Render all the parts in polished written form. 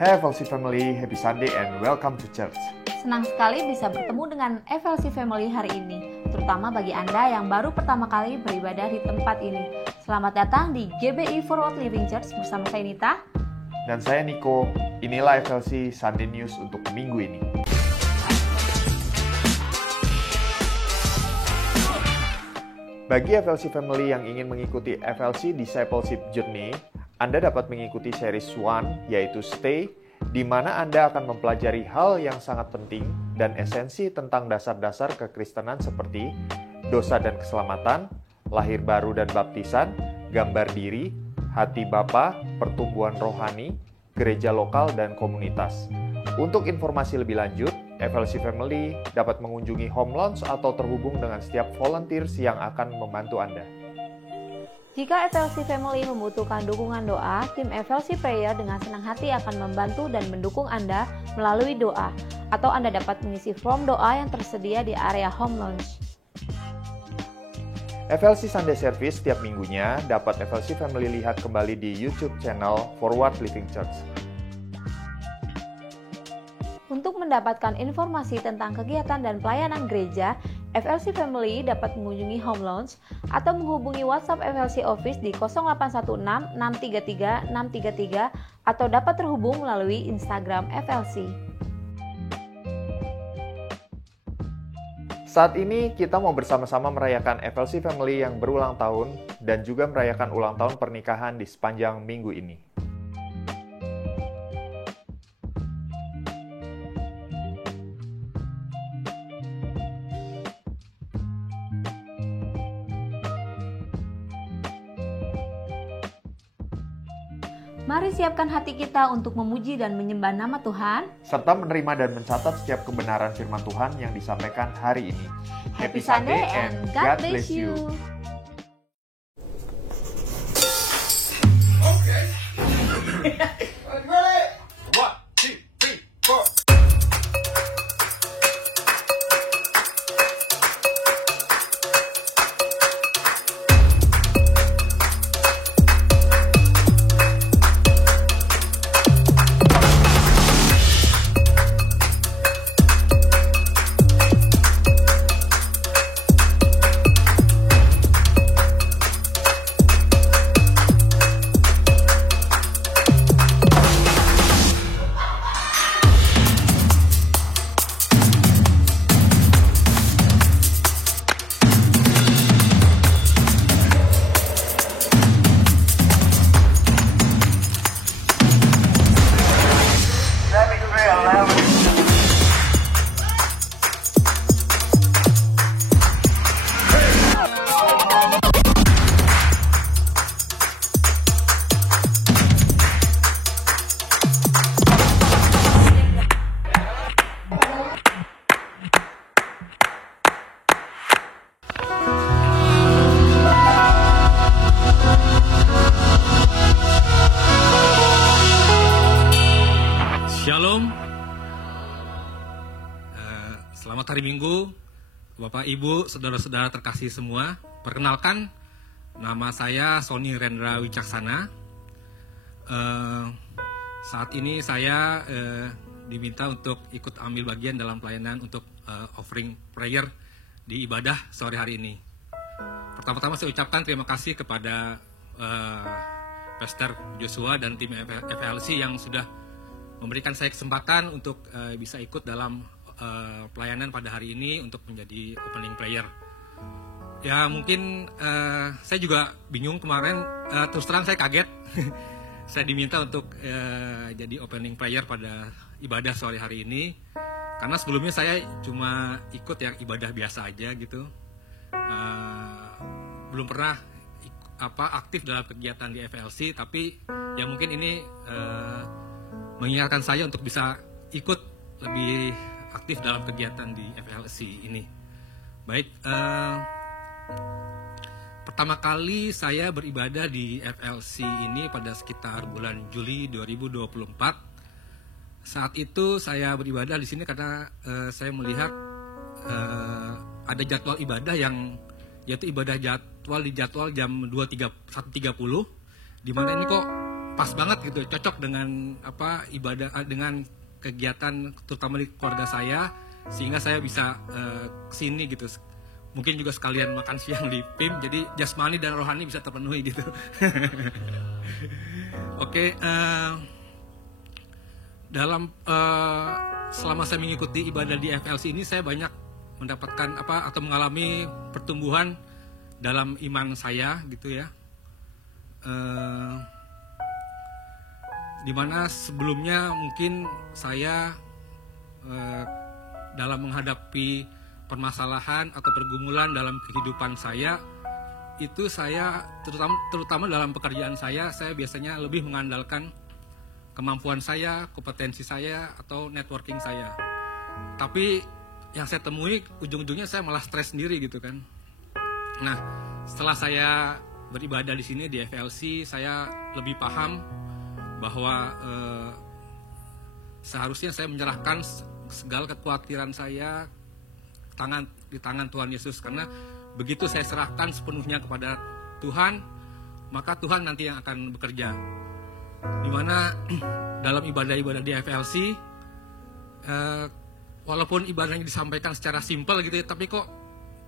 Hey FLC family, happy Sunday and welcome to church. Senang sekali bisa bertemu dengan FLC Family hari ini, terutama bagi Anda yang baru pertama kali beribadah di tempat ini. Selamat datang di GBI Forward Living Church bersama saya Nita. Dan saya Niko, inilah FLC Sunday News untuk minggu ini. Bagi FLC Family yang ingin mengikuti FLC Discipleship Journey, Anda dapat mengikuti series 1, yaitu Stay, di mana Anda akan mempelajari hal yang sangat penting dan esensi tentang dasar-dasar kekristenan seperti dosa dan keselamatan, lahir baru dan baptisan, gambar diri, hati Bapa, pertumbuhan rohani, gereja lokal, dan komunitas. Untuk informasi lebih lanjut, FLC Family dapat mengunjungi home lounge atau terhubung dengan setiap volunteers yang akan membantu Anda. Jika FLC Family membutuhkan dukungan doa, tim FLC Prayer dengan senang hati akan membantu dan mendukung Anda melalui doa, atau Anda dapat mengisi form doa yang tersedia di area home lounge. FLC Sunday Service setiap minggunya dapat FLC Family lihat kembali di YouTube channel Forward Living Church. Untuk mendapatkan informasi tentang kegiatan dan pelayanan gereja, FLC Family dapat mengunjungi home lounge atau menghubungi WhatsApp FLC Office di 0816 633 633 atau dapat terhubung melalui Instagram FLC. Saat ini kita mau bersama-sama merayakan FLC Family yang berulang tahun dan juga merayakan ulang tahun pernikahan di sepanjang minggu ini. Mari siapkan hati kita untuk memuji dan menyembah nama Tuhan, serta menerima dan mencatat setiap kebenaran firman Tuhan yang disampaikan hari ini. Happy Sunday and God bless you. Shalom, selamat hari Minggu, Bapak Ibu, saudara-saudara terkasih semua. Perkenalkan, nama saya Sony Rendra Wicaksana. Saat ini saya diminta untuk ikut ambil bagian dalam pelayanan untuk offering prayer di ibadah sore hari ini. Pertama-tama saya ucapkan terima kasih kepada Pastor Joshua dan tim FLC yang sudah memberikan saya kesempatan untuk bisa ikut dalam pelayanan pada hari ini untuk menjadi opening prayer. Ya mungkin saya juga bingung kemarin, terus terang saya kaget. Saya diminta untuk jadi opening prayer pada ibadah sore hari ini. Karena sebelumnya saya cuma ikut yang ibadah biasa aja gitu. Belum pernah aktif dalam kegiatan di FLC, tapi ya mungkin ini mengingatkan saya untuk bisa ikut lebih aktif dalam kegiatan di FLC ini. Baik, pertama kali saya beribadah di FLC ini pada sekitar bulan Juli 2024. Saat itu saya beribadah di sini karena saya melihat ada jadwal ibadah yang yaitu ibadah dijadwal jam 1.30, di mana ini kok pas banget gitu, cocok dengan ibadah, dengan kegiatan terutama di keluarga saya, sehingga saya bisa kesini gitu. Mungkin juga sekalian makan siang di PIM, jadi jasmani dan rohani bisa terpenuhi gitu. Oke, selama saya mengikuti ibadah di FLC ini, saya banyak mendapatkan atau mengalami pertumbuhan dalam iman saya gitu ya. Dimana sebelumnya mungkin saya dalam menghadapi permasalahan atau pergumulan dalam kehidupan saya, itu saya terutama dalam pekerjaan saya biasanya lebih mengandalkan kemampuan saya, kompetensi saya, atau networking saya. Tapi yang saya temui ujung-ujungnya saya malah stres sendiri gitu kan. Nah, setelah saya beribadah di sini di FLC, saya lebih paham bahwa seharusnya saya menyerahkan segala kekhawatiran saya di tangan Tuhan Yesus, karena begitu saya serahkan sepenuhnya kepada Tuhan, maka Tuhan nanti yang akan bekerja. Dimana dalam ibadah-ibadah di FLC, walaupun ibadahnya disampaikan secara simpel gitu ya, tapi kok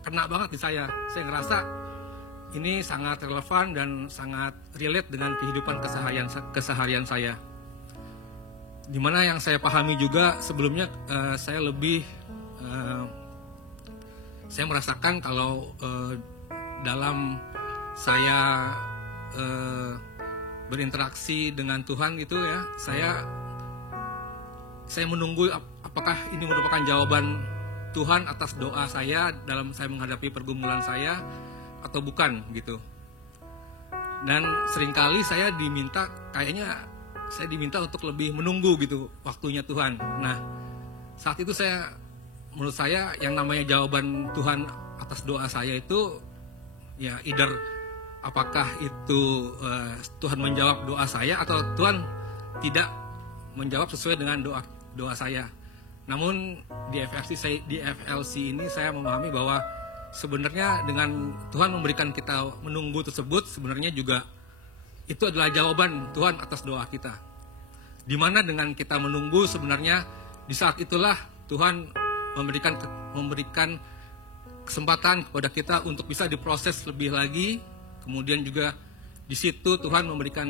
kena banget di saya. Saya ngerasa ini sangat relevan dan sangat relate dengan kehidupan keseharian saya. Dimana yang saya pahami juga sebelumnya, saya merasakan kalau dalam saya berinteraksi dengan Tuhan gitu ya, saya menunggu apakah ini merupakan jawaban Tuhan atas doa saya dalam saya menghadapi pergumulan saya atau bukan gitu. Dan seringkali saya diminta untuk lebih menunggu gitu waktunya Tuhan. Nah, saat itu menurut saya yang namanya jawaban Tuhan atas doa saya itu ya either apakah itu Tuhan menjawab doa saya atau Tuhan tidak menjawab sesuai dengan doa saya. Namun di FLC ini saya memahami bahwa sebenarnya dengan Tuhan memberikan kita menunggu tersebut, sebenarnya juga itu adalah jawaban Tuhan atas doa kita. Dimana dengan kita menunggu, sebenarnya di saat itulah Tuhan memberikan kesempatan kepada kita untuk bisa diproses lebih lagi. Kemudian juga di situ Tuhan memberikan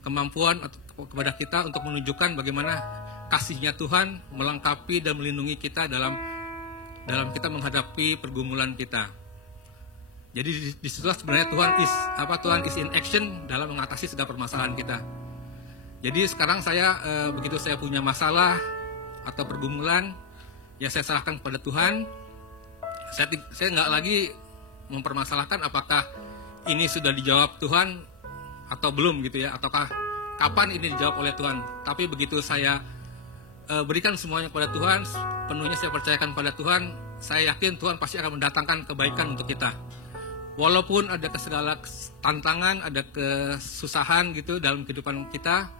kemampuan kepada kita untuk menunjukkan bagaimana kasih-Nya Tuhan melengkapi dan melindungi kita dalam kita menghadapi pergumulan kita. Jadi disitulah sebenarnya Tuhan is in action dalam mengatasi segala permasalahan kita. Jadi sekarang begitu saya punya masalah atau pergumulan, ya saya serahkan kepada Tuhan. Saya nggak lagi mempermasalahkan apakah ini sudah dijawab Tuhan atau belum gitu ya, ataukah kapan ini dijawab oleh Tuhan. Tapi begitu saya berikan semuanya kepada Tuhan, penuhnya saya percayakan pada Tuhan, saya yakin Tuhan pasti akan mendatangkan kebaikan untuk kita. Walaupun ada segala tantangan, ada kesusahan gitu dalam kehidupan kita,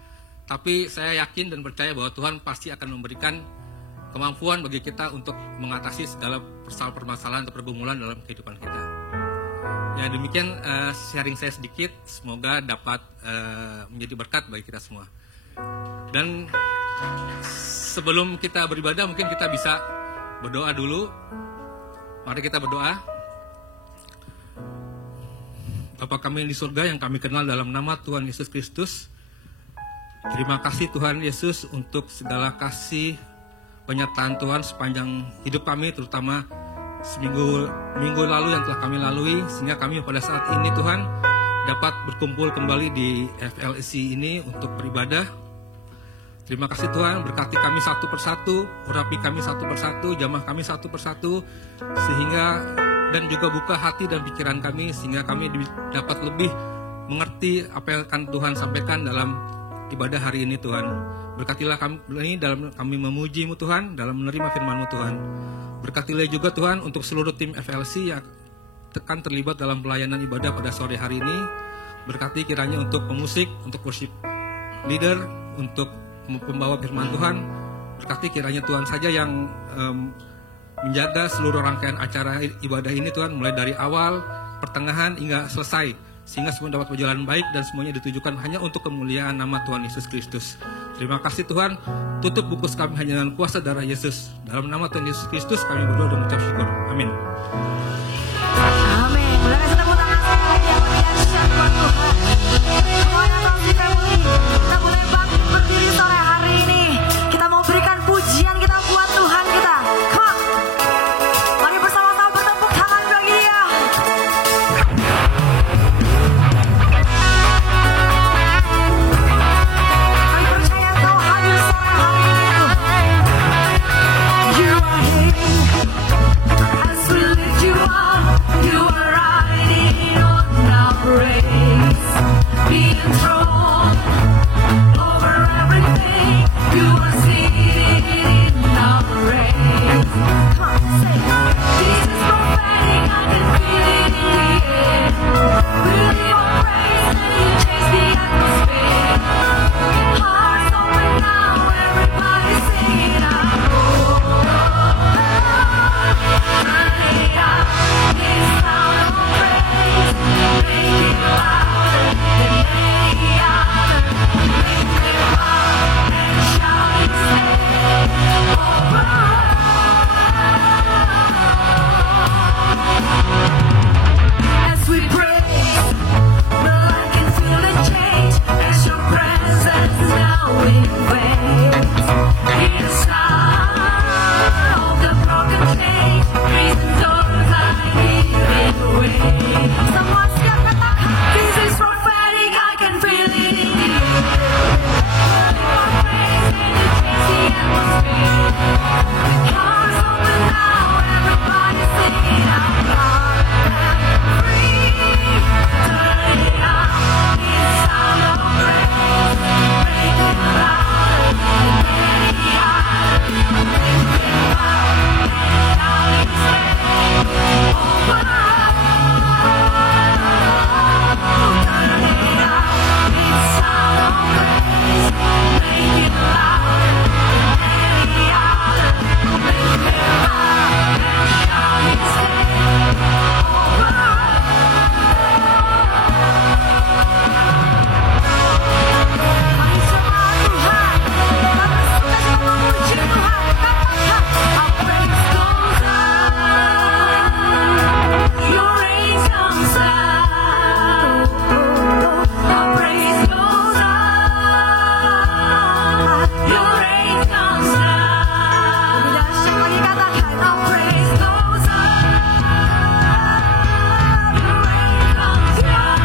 tapi saya yakin dan percaya bahwa Tuhan pasti akan memberikan kemampuan bagi kita untuk mengatasi segala permasalahan atau pergumulan dalam kehidupan kita. Ya demikian sharing saya sedikit, semoga dapat menjadi berkat bagi kita semua. Dan sebelum kita beribadah, mungkin kita bisa berdoa dulu. Mari kita berdoa. Bapa kami yang di surga, yang kami kenal dalam nama Tuhan Yesus Kristus, terima kasih Tuhan Yesus untuk segala kasih penyertaan Tuhan sepanjang hidup kami, terutama minggu lalu yang telah kami lalui, sehingga kami pada saat ini Tuhan dapat berkumpul kembali di FLC ini untuk beribadah. Terima kasih Tuhan, berkati kami satu persatu, urapi kami satu persatu, jamah kami satu persatu, sehingga dan juga buka hati dan pikiran kami, sehingga kami dapat lebih mengerti apa yang akan Tuhan sampaikan dalam ibadah hari ini Tuhan. Berkatilah kami dalam kami memuji-Mu Tuhan, dalam menerima firman-Mu Tuhan. Berkatilah juga Tuhan untuk seluruh tim FLC yang akan terlibat dalam pelayanan ibadah pada sore hari ini. Berkati kiranya untuk pemusik, untuk worship leader, untuk pembawa firman Tuhan. Berkati kiranya Tuhan saja yang menjaga seluruh rangkaian acara ibadah ini Tuhan, mulai dari awal, pertengahan hingga selesai. sehingga semua dapat berjalan baik dan semuanya ditujukan hanya untuk kemuliaan nama Tuhan Yesus Kristus. Terima kasih Tuhan, tutup bungkus kami hanya dengan kuasa darah Yesus. Dalam nama Tuhan Yesus Kristus kami berdoa dan mengucap syukur. Amin. Amin. Boleh kasih tepuk tangan sekali yang dahsyat buat Tuhan. Semuanya FLC Family, kita boleh bangkit berdiri sore hari ini. Kita mau berikan pujian kita buat Tuhan kita. Come on. Mari bersama-sama bertepuk tangan bagi Dia. Kami percaya Kau hadir sore hari ini. You are here. As we lift you up, you are riding on our praise. Be enthroned over everything. You are seated in our praise. Come on, say, this is prophetic. I can feel it in the air. With your praise, and you change the atmosphere. Hearts open now, everybody sing it out. As we praise, well I can feel the change as your presence now invades. In the sound of the broken chain, prison doors are giving way. Someone siap katakan, this is prophetic, I can feel it in the air. Your praise and you change the atmosphere. Hearts open now, everybody sing it out loud. Free, turn it out, it's sound of praise. Break it louder than any other. Lift it up and shout it straight. Turn it out, it's sound of praise. Make it louder than any other. Lift it up and shout it straight. Mari semua Tuhan, kami suka memuji Tuhan. Katakan, our praise goes up, your reign comes down. Our praise goes up, your reign comes down. Dahsyat lagi katakan, our praise goes up, your reign comes down.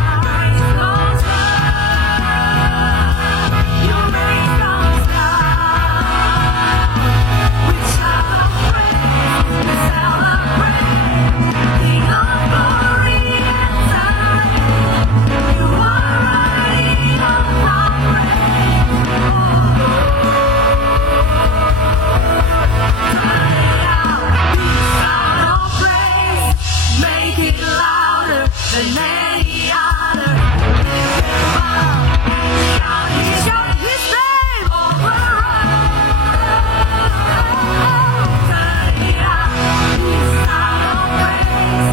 Our praise goes up, your reign comes down. We celebrate, King of glory and Zion. You are riding on our praise. Turn it out, be sound of praise. Make it louder than any other. Lift him up and shout his name over Turn it out, be sound of praise.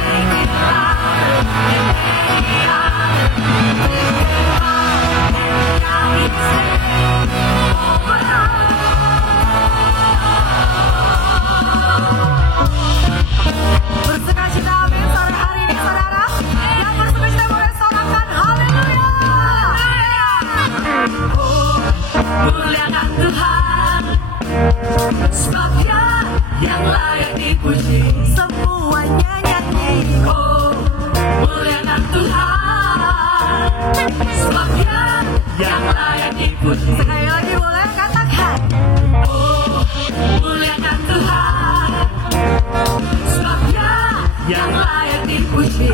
Make it louder than any other. Lift him up and shout his name over Bersukacita amin sore hari ini saudara. Yang bersukacita boleh sorakan haleluya. Oh, muliakan Tuhan, sebab Dia yang layak dipuji. Semuanya nyanyi. Oh, muliakan Tuhan, sebab Dia yang layak dipuji. Sekali lagi boleh katakan. Oh, muliakan Tuhan, sebab Dia yang layak dipuji.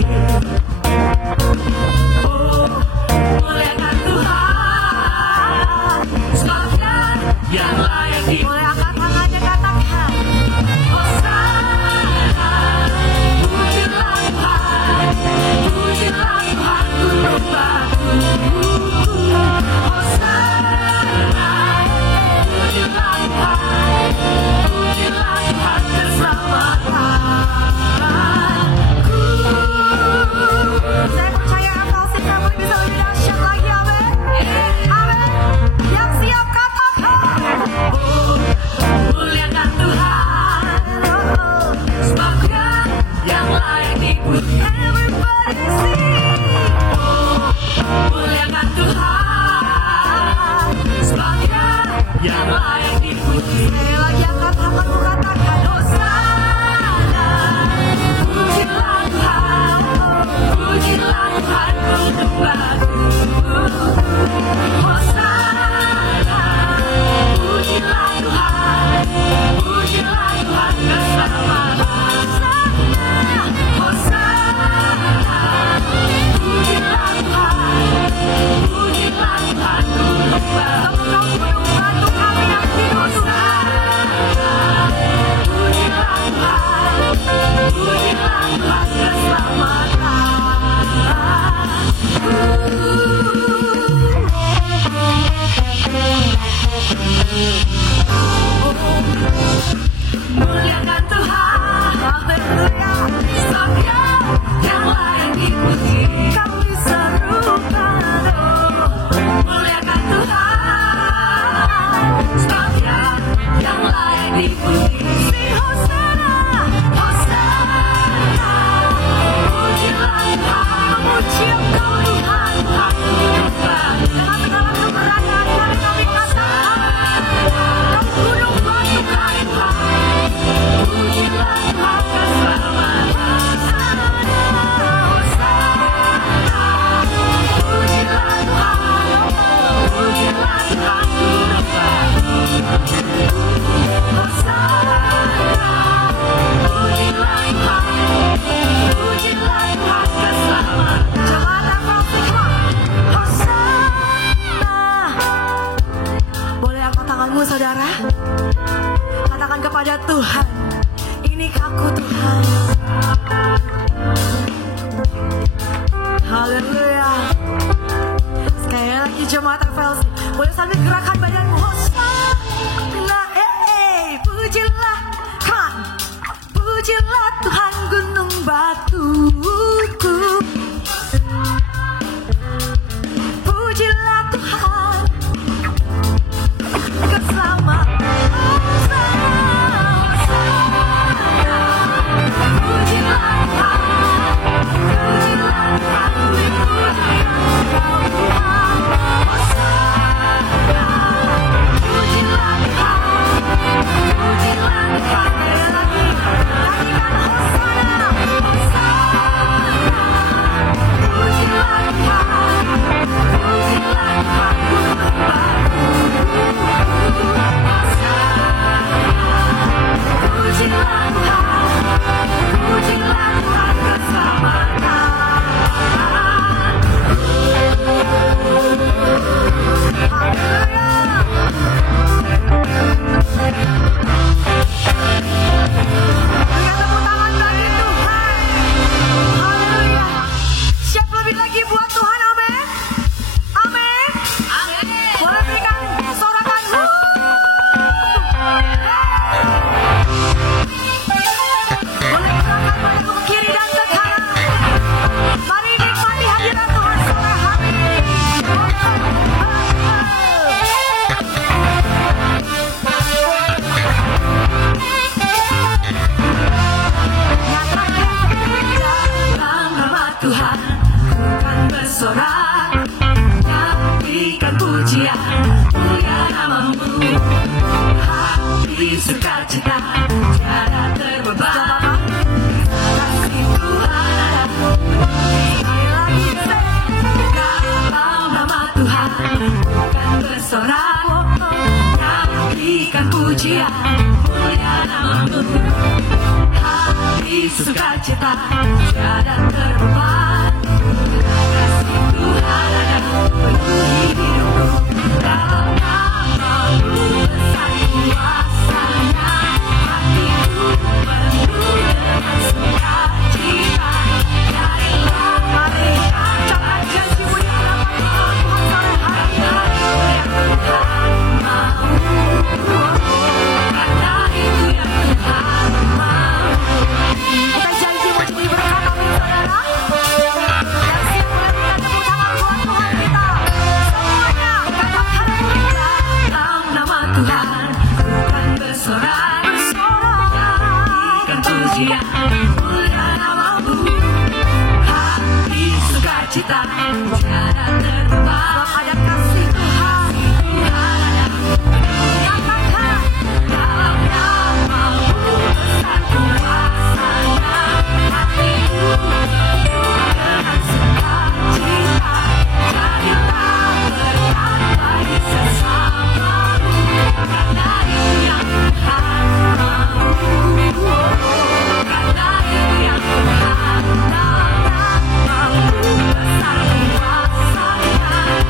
Oh, muliakan Tuhan, sebab Dia yang layak dipuji. Boleh angkat tangannya katakan. Hosana, pujilah Tuhan, pujilah Tuhan gunung batu. Hosana, pujilah Tuhan, pujilah Tuhan keselamatan. kepada Tuhan. Inikah aku Tuhan. Haleluya. Sekali lagi jemaat FLC, boleh sambil gerakan badanmu. Hosana, pujilah Tuhan, pujilah Tuhan gunung batuku. Pujilah Tuhan keselamatan. Sukacita tiada terbeban, kasih Tuhan ada penuhi hidupku. Dalam nama-Mu besar kuasa-Nya, hatiku penuh dengan sukacita. Jadilah mari ucapkan janji-Mu di hadapan Tuhan sore hari yang Tuhan mau, karena itu yang Tuhan mau. Kita janji mau jadi berkat, amin saudara. Yang siap boleh berikan tepuk tangan buat Tuhan kita. Semuanya katakan dalam nama Tuhan, bukan bersorak, berikan pujian mulia nama-Mu. Hati sukacita tiada terubah, ada kasih Tuhan, Tuhan ada. Katakan dalam nama-Mu besar kuasa-Nya, hatiku penuh dengan sukacita. Jadilah berkat bagi sesamamu, karena itu yang Tuhan mau, karena itu yang Tuhan dalam nama-Mu besar kuasa-Nya.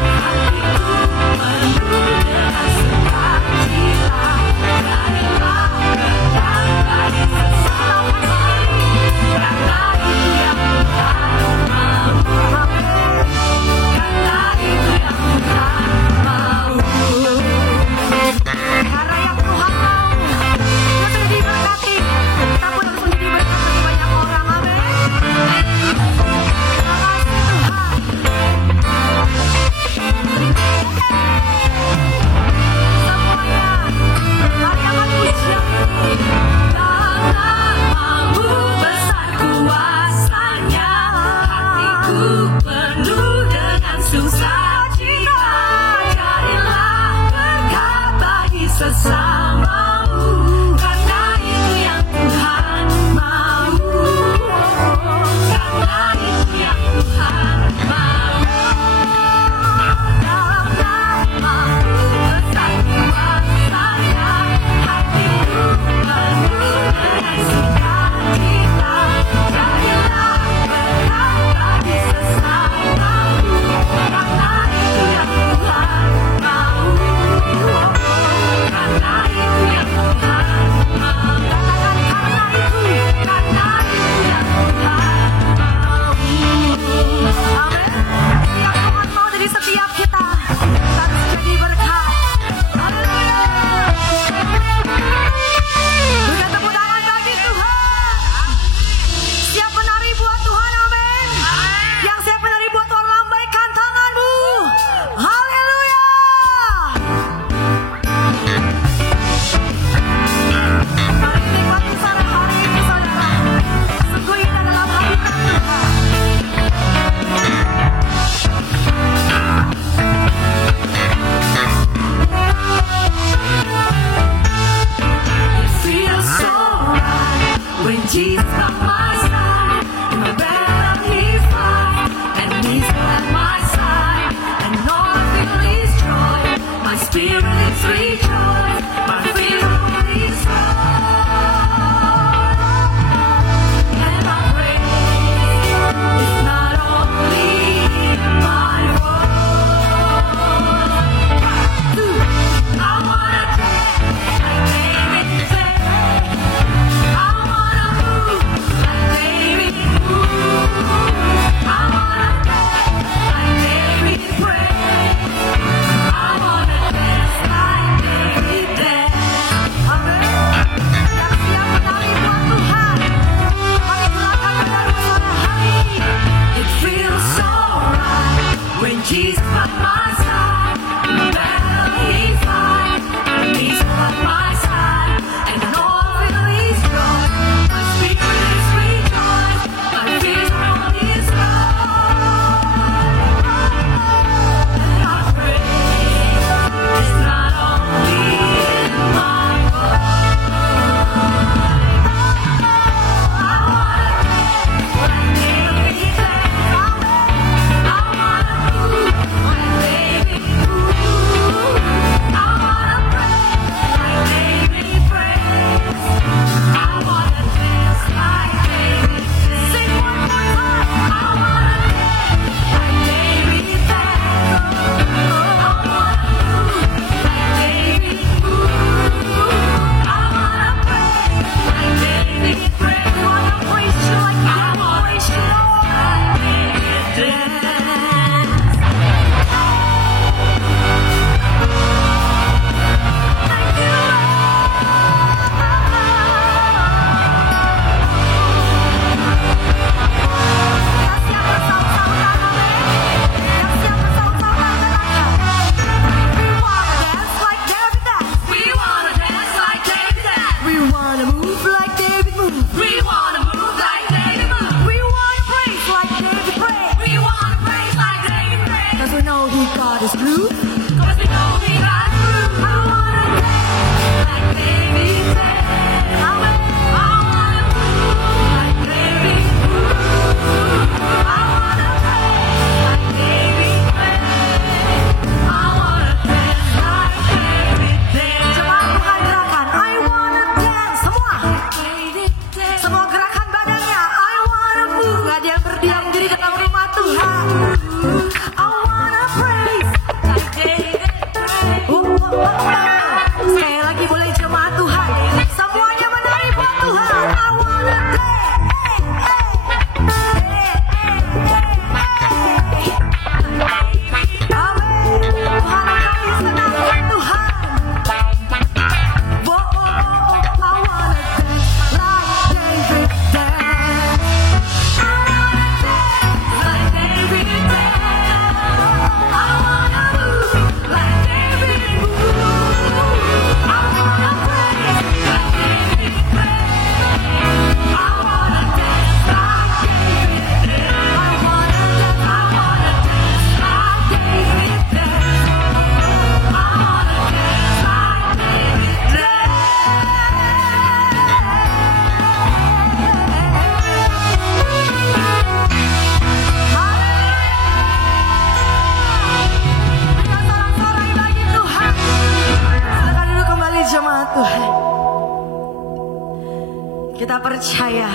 Kita percaya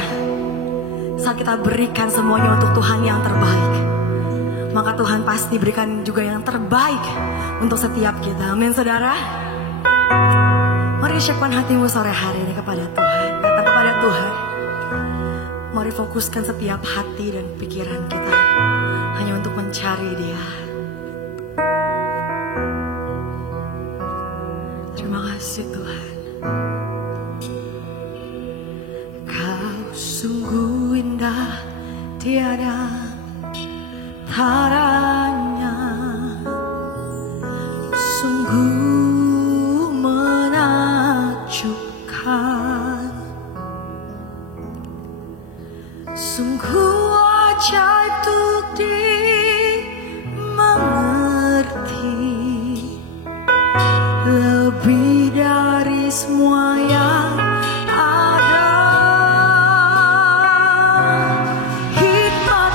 saat kita berikan semuanya untuk Tuhan yang terbaik, maka Tuhan pasti berikan juga yang terbaik untuk setiap kita. Amin saudara. Mari siapkan hatimu sore hari ini kepada Tuhan. Datang kepada Tuhan. Mari fokuskan setiap hati dan pikiran kita hanya untuk mencari Dia. Terima kasih Tuhan. Kau sungguh indah, tiada taranya, sungguh menakjubkan, sungguh ajaib untuk dimengerti, lebih dari semua yang ada. Hikmat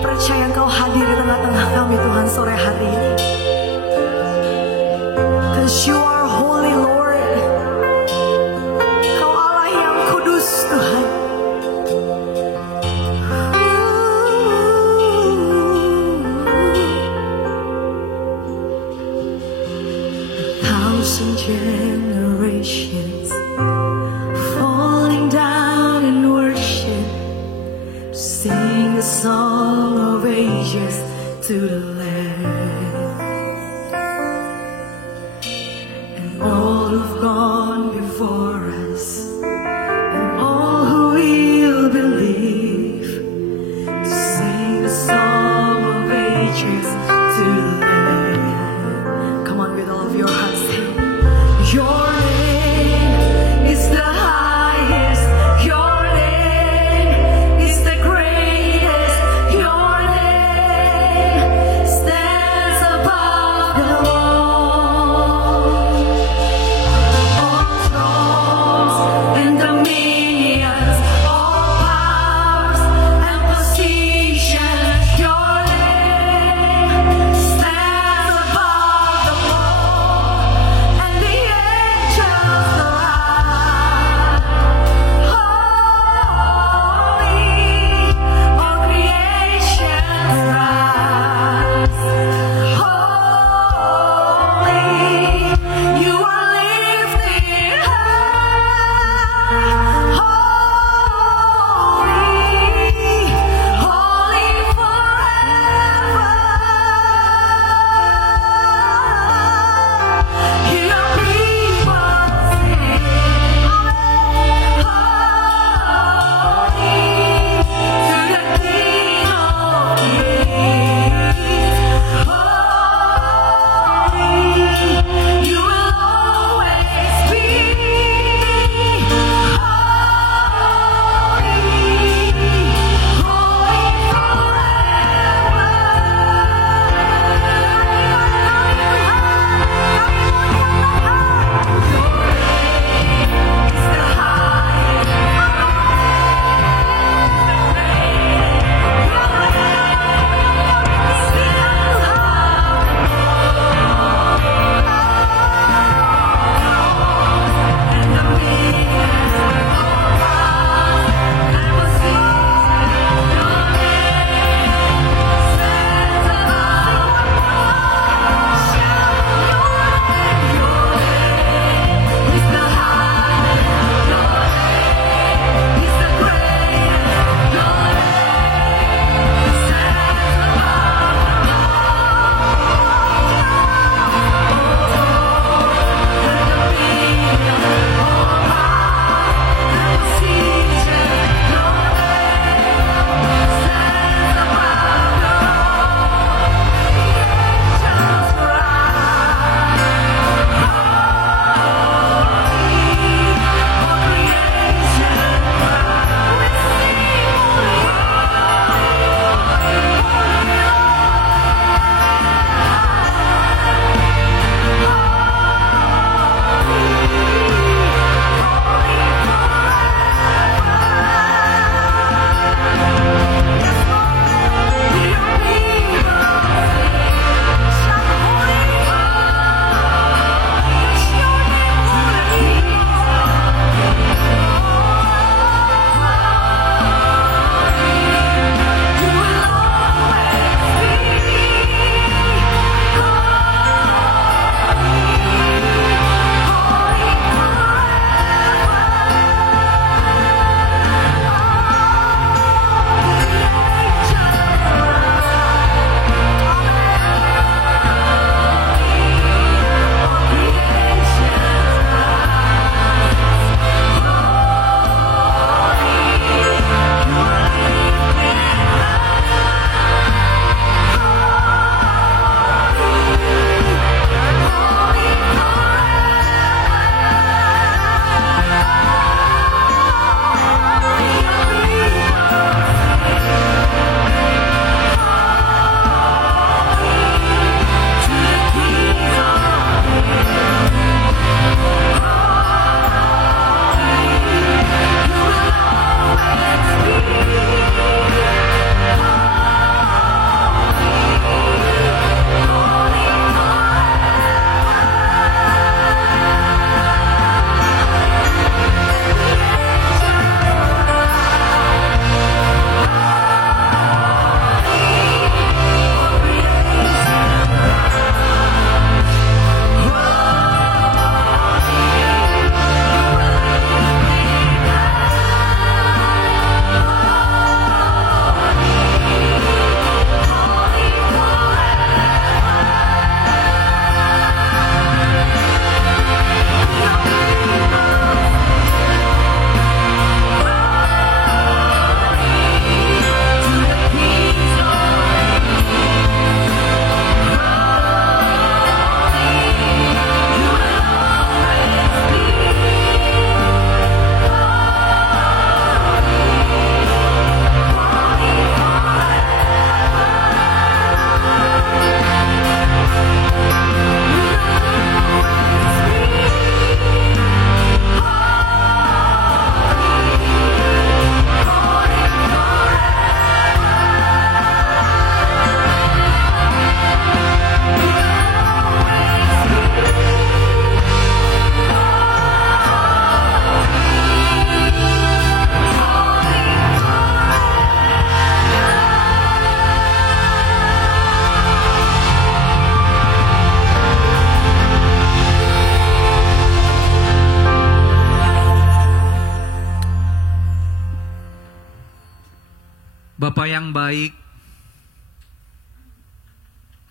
percaya Engkau hadir di tengah-tengah kami Tuhan sore hari ini. 'Cause you are holy Lord. Kau Allah yang kudus Tuhan. Thousand generations falling down in worship, sing a song of ages to the Lamb. And all who've gone before us, and all who will believe, to sing a song of ages to the Lamb. Come on, with all of your hearts, sing. Your name is the highest. Your name is the greatest. Your name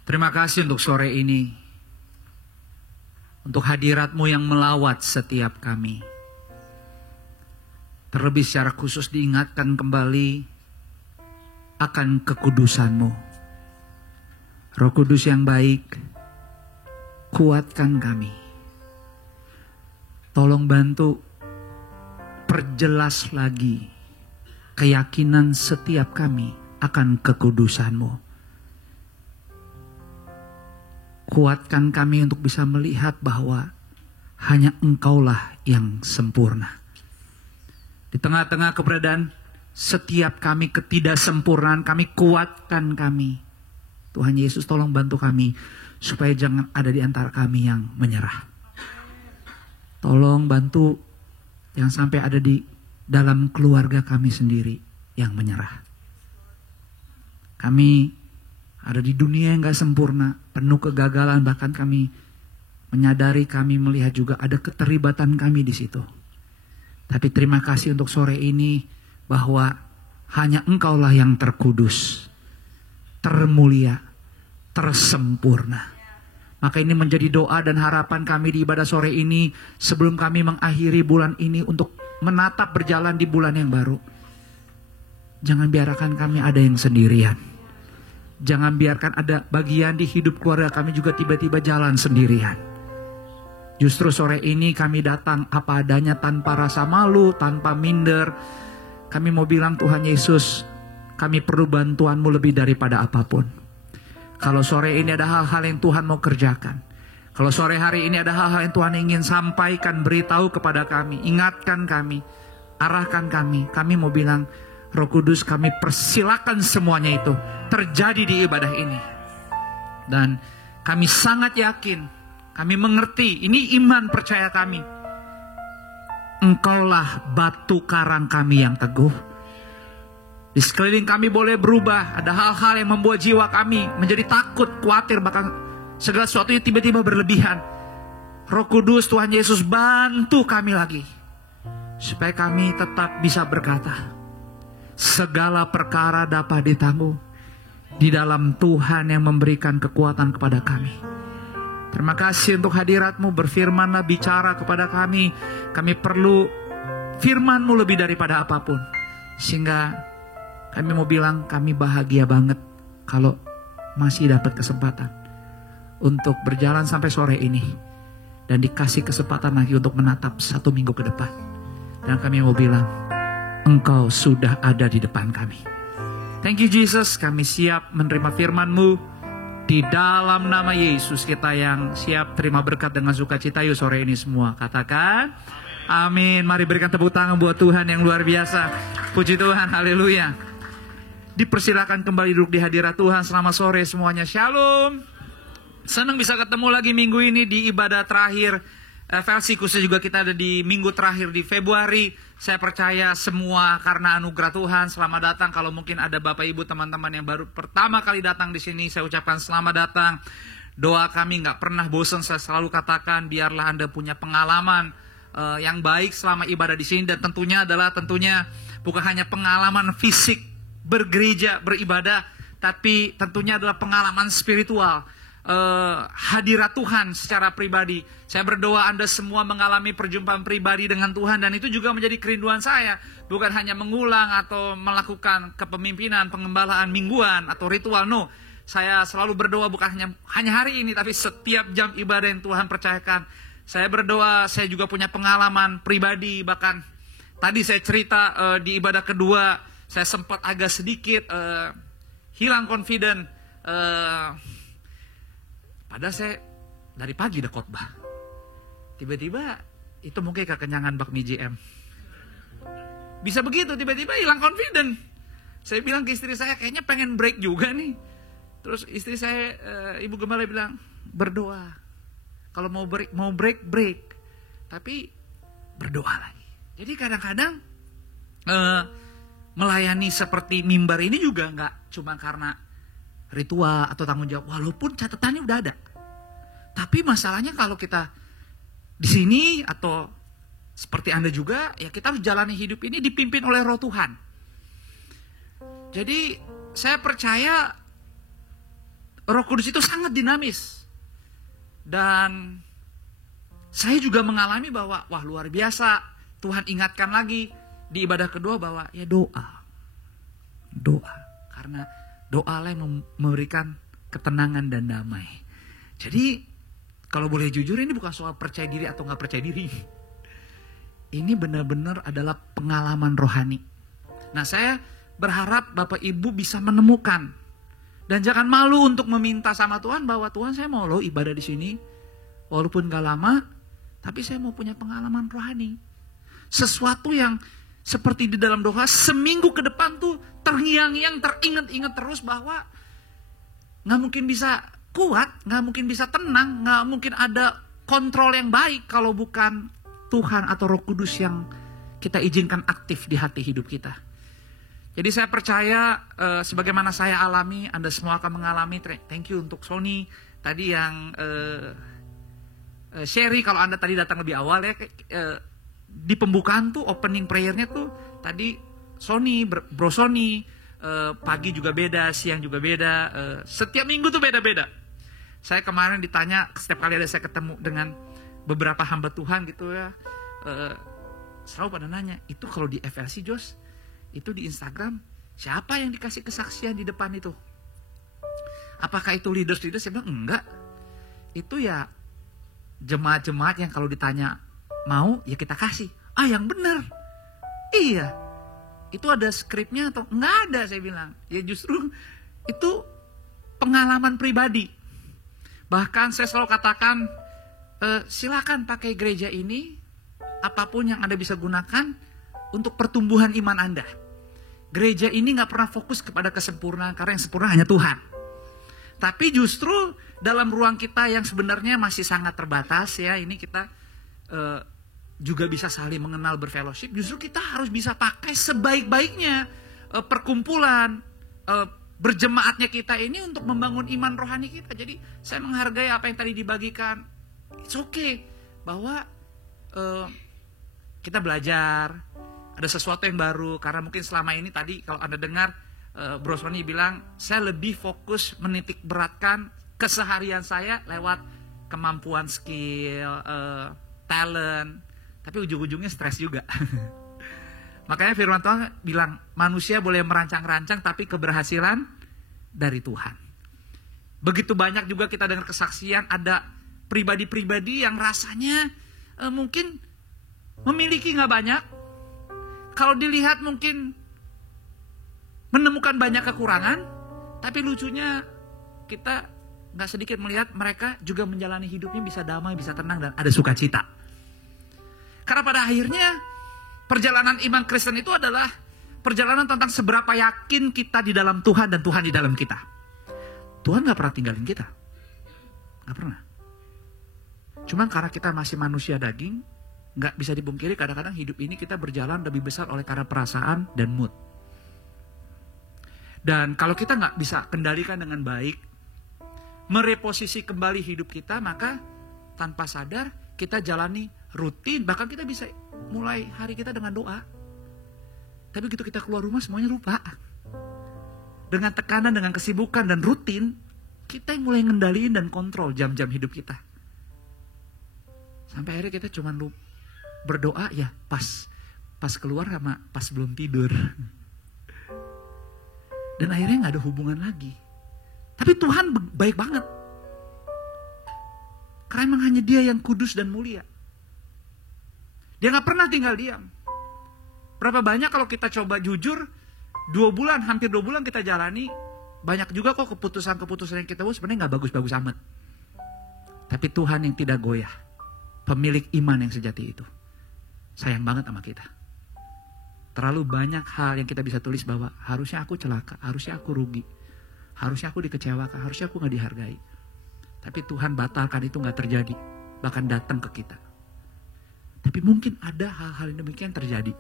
Terima kasih untuk sore ini, untuk hadirat-Mu yang melawat setiap kami. Terlebih secara khusus diingatkan kembali akan kekudusan-Mu. Roh Kudus yang baik, kuatkan kami. Tolong bantu perjelas lagi keyakinan setiap kami akan kekudusan-Mu. Kuatkan kami untuk bisa melihat bahwa hanya Engkaulah yang sempurna. Di tengah-tengah keberadaan setiap kami ketidaksempurnaan, kami kuatkan kami. Tuhan Yesus tolong bantu kami supaya jangan ada di antara kami yang menyerah. Tolong bantu yang sampai ada di dalam keluarga kami sendiri yang menyerah. Kami ada di dunia yang gak sempurna, penuh kegagalan, bahkan kami menyadari, kami melihat juga ada keterlibatan kami di situ. Tapi terima kasih untuk sore ini bahwa hanya Engkaulah yang terkudus, termulia, tersempurna. Maka ini menjadi doa dan harapan kami di ibadah sore ini sebelum kami mengakhiri bulan ini untuk menatap berjalan di bulan yang baru. Jangan biarkan kami ada yang sendirian. Jangan biarkan ada bagian di hidup keluarga kami juga tiba-tiba jalan sendirian. Justru sore ini kami datang apa adanya tanpa rasa malu, tanpa minder. Kami mau bilang, Tuhan Yesus, kami perlu bantuan-Mu lebih daripada apapun. Kalau sore ini ada hal-hal yang Tuhan mau kerjakan. Kalau sore hari ini ada hal-hal yang Tuhan ingin sampaikan, beritahu kepada kami, ingatkan kami, arahkan kami. Kami mau bilang, Roh Kudus, kami persilakan semuanya itu terjadi di ibadah ini. Dan kami sangat yakin, kami mengerti, ini iman percaya kami. Engkaulah batu karang kami yang teguh. Di sekeliling kami boleh berubah, ada hal-hal yang membuat jiwa kami menjadi takut, khawatir, bahkan segala sesuatu yang tiba-tiba berlebihan. Roh Kudus, Tuhan Yesus, bantu kami lagi, supaya kami tetap bisa berkata, segala perkara dapat ditanggung di dalam Tuhan yang memberikan kekuatan kepada kami. Terima kasih untuk hadirat-Mu, berfirman-Lah, bicara kepada kami. Kami perlu firman-Mu lebih daripada apapun. Sehingga kami mau bilang, kami bahagia banget kalau masih dapat kesempatan untuk berjalan sampai sore ini. Dan dikasih kesempatan lagi untuk menatap 1 minggu ke depan. Dan kami mau bilang, Engkau sudah ada di depan kami. Thank you Jesus, kami siap menerima firman-Mu. Di dalam nama Yesus kita yang siap terima berkat dengan sukacita. Yuk sore ini semua katakan amin. Mari berikan tepuk tangan buat Tuhan yang luar biasa. Puji Tuhan, haleluya. Dipersilakan kembali duduk di hadirat Tuhan. Selamat sore semuanya, shalom. Senang bisa ketemu lagi minggu ini di ibadah terakhir FLC, khususnya juga kita ada di minggu terakhir di Februari. Saya percaya semua karena anugerah Tuhan. Selamat datang. Kalau mungkin ada Bapak Ibu teman-teman yang baru pertama kali datang di sini, saya ucapkan selamat datang. Doa kami nggak pernah bosan. Saya selalu katakan biarlah Anda punya pengalaman yang baik selama ibadah di sini, dan tentunya bukan hanya pengalaman fisik bergereja beribadah, tapi tentunya adalah pengalaman spiritual. Hadirat Tuhan secara pribadi. Saya berdoa Anda semua mengalami perjumpaan pribadi dengan Tuhan, dan itu juga menjadi kerinduan saya. Bukan hanya mengulang atau melakukan kepemimpinan, pengembalaan mingguan atau ritual. No, saya selalu berdoa bukan hanya hari ini, tapi setiap jam ibadah yang Tuhan percayakan. Saya berdoa, saya juga punya pengalaman pribadi. Bahkan tadi saya cerita di ibadah kedua, saya sempat agak sedikit hilang confident. Padahal saya dari pagi udah khotbah. Tiba-tiba itu mungkin kekenyangan bakmi JM. Bisa begitu, tiba-tiba hilang confident. Saya bilang ke istri saya, kayaknya pengen break juga nih. Terus istri saya, Ibu Gembala bilang, berdoa. Kalau mau break. Tapi berdoa lagi. Jadi kadang-kadang melayani seperti mimbar ini juga nggak cuma karena ritual atau tanggung jawab, walaupun catatannya udah ada. Tapi masalahnya kalau kita di sini atau seperti Anda juga, ya kita harus jalani hidup ini dipimpin oleh Roh Tuhan. Jadi saya percaya Roh Kudus itu sangat dinamis. Dan saya juga mengalami bahwa wah luar biasa. Tuhan ingatkan lagi di ibadah kedua bahwa ya doa. Doa. Karena doa lah yang memberikan ketenangan dan damai. Jadi kalau boleh jujur ini bukan soal percaya diri atau gak percaya diri. Ini benar-benar adalah pengalaman rohani. Nah saya berharap Bapak Ibu bisa menemukan. Dan jangan malu untuk meminta sama Tuhan bahwa Tuhan saya mau loh ibadah di sini. Walaupun gak lama, tapi saya mau punya pengalaman rohani. Sesuatu yang seperti di dalam doa, seminggu ke depan tuh terngiang-ngiang, teringat-ingat terus bahwa gak mungkin bisa kuat, gak mungkin bisa tenang, gak mungkin ada kontrol yang baik kalau bukan Tuhan atau Roh Kudus yang kita izinkan aktif di hati hidup kita. Jadi saya percaya sebagaimana saya alami, Anda semua akan mengalami. Thank you untuk Sony tadi yang Sherry, kalau Anda tadi datang lebih awal ya, di pembukaan tuh opening prayer-nya tuh tadi Sony, Bro Sony, pagi juga beda, siang juga beda, setiap minggu tuh beda-beda. Saya kemarin ditanya, setiap kali ada saya ketemu dengan beberapa hamba Tuhan gitu ya, selalu pada nanya, itu kalau di FLC Jos, itu di Instagram, siapa yang dikasih kesaksian di depan itu? Apakah itu leaders-leaders? Saya bilang enggak, itu ya jemaat-jemaat yang kalau ditanya mau ya kita kasih. Ah yang benar, iya, itu ada skripnya atau enggak ada? Saya bilang ya justru itu pengalaman pribadi. Bahkan saya selalu katakan silakan pakai gereja ini, apapun yang Anda bisa gunakan untuk pertumbuhan iman Anda. Gereja ini gak pernah fokus kepada kesempurnaan, karena yang sempurna hanya Tuhan. Tapi justru dalam ruang kita yang sebenarnya masih sangat terbatas ya, ini kita juga bisa saling mengenal, berfellowship. Justru kita harus bisa pakai sebaik-baiknya perkumpulan, berjemaatnya kita ini untuk membangun iman rohani kita. Jadi saya menghargai apa yang tadi dibagikan. It's okay bahwa kita belajar, ada sesuatu yang baru. Karena mungkin selama ini tadi kalau Anda dengar Bro Sony bilang, saya lebih fokus menitik beratkan keseharian saya lewat kemampuan, skill, talent. Tapi ujung-ujungnya stres juga. Makanya firman Tuhan bilang, manusia boleh merancang-rancang tapi keberhasilan dari Tuhan. Begitu banyak juga kita dengar kesaksian, ada pribadi-pribadi yang rasanya mungkin memiliki gak banyak. Kalau dilihat mungkin menemukan banyak kekurangan, tapi lucunya kita gak sedikit melihat mereka juga menjalani hidupnya bisa damai, bisa tenang, dan ada sukacita. Karena pada akhirnya perjalanan iman Kristen itu adalah perjalanan tentang seberapa yakin kita di dalam Tuhan dan Tuhan di dalam kita. Tuhan gak pernah tinggalin kita, gak pernah. Cuma karena kita masih manusia daging, gak bisa dipungkiri kadang-kadang hidup ini kita berjalan lebih besar oleh karena perasaan dan mood. Dan kalau kita gak bisa kendalikan dengan baik, mereposisi kembali hidup kita, maka tanpa sadar kita jalani rutin. Bahkan kita bisa mulai hari kita dengan doa, tapi begitu kita keluar rumah semuanya lupa. Dengan tekanan, dengan kesibukan dan rutin, kita yang mulai ngendaliin dan kontrol jam-jam hidup kita. Sampai akhirnya kita cuma berdoa ya pas keluar sama pas belum tidur. Dan akhirnya gak ada hubungan lagi. Tapi Tuhan baik banget. Karena emang hanya Dia yang kudus dan mulia. Dia gak pernah tinggal diam. Berapa banyak kalau kita coba jujur, hampir 2 bulan kita jalani, banyak juga kok keputusan-keputusan yang kita buat sebenarnya gak bagus-bagus amat. Tapi Tuhan yang tidak goyah, pemilik iman yang sejati itu, sayang banget sama kita. Terlalu banyak hal yang kita bisa tulis bahwa harusnya aku celaka, harusnya aku rugi, harusnya aku dikecewakan, harusnya aku gak dihargai. Tapi Tuhan batalkan itu gak terjadi, bahkan datang ke kita. Tapi mungkin ada hal-hal yang demikian terjadi.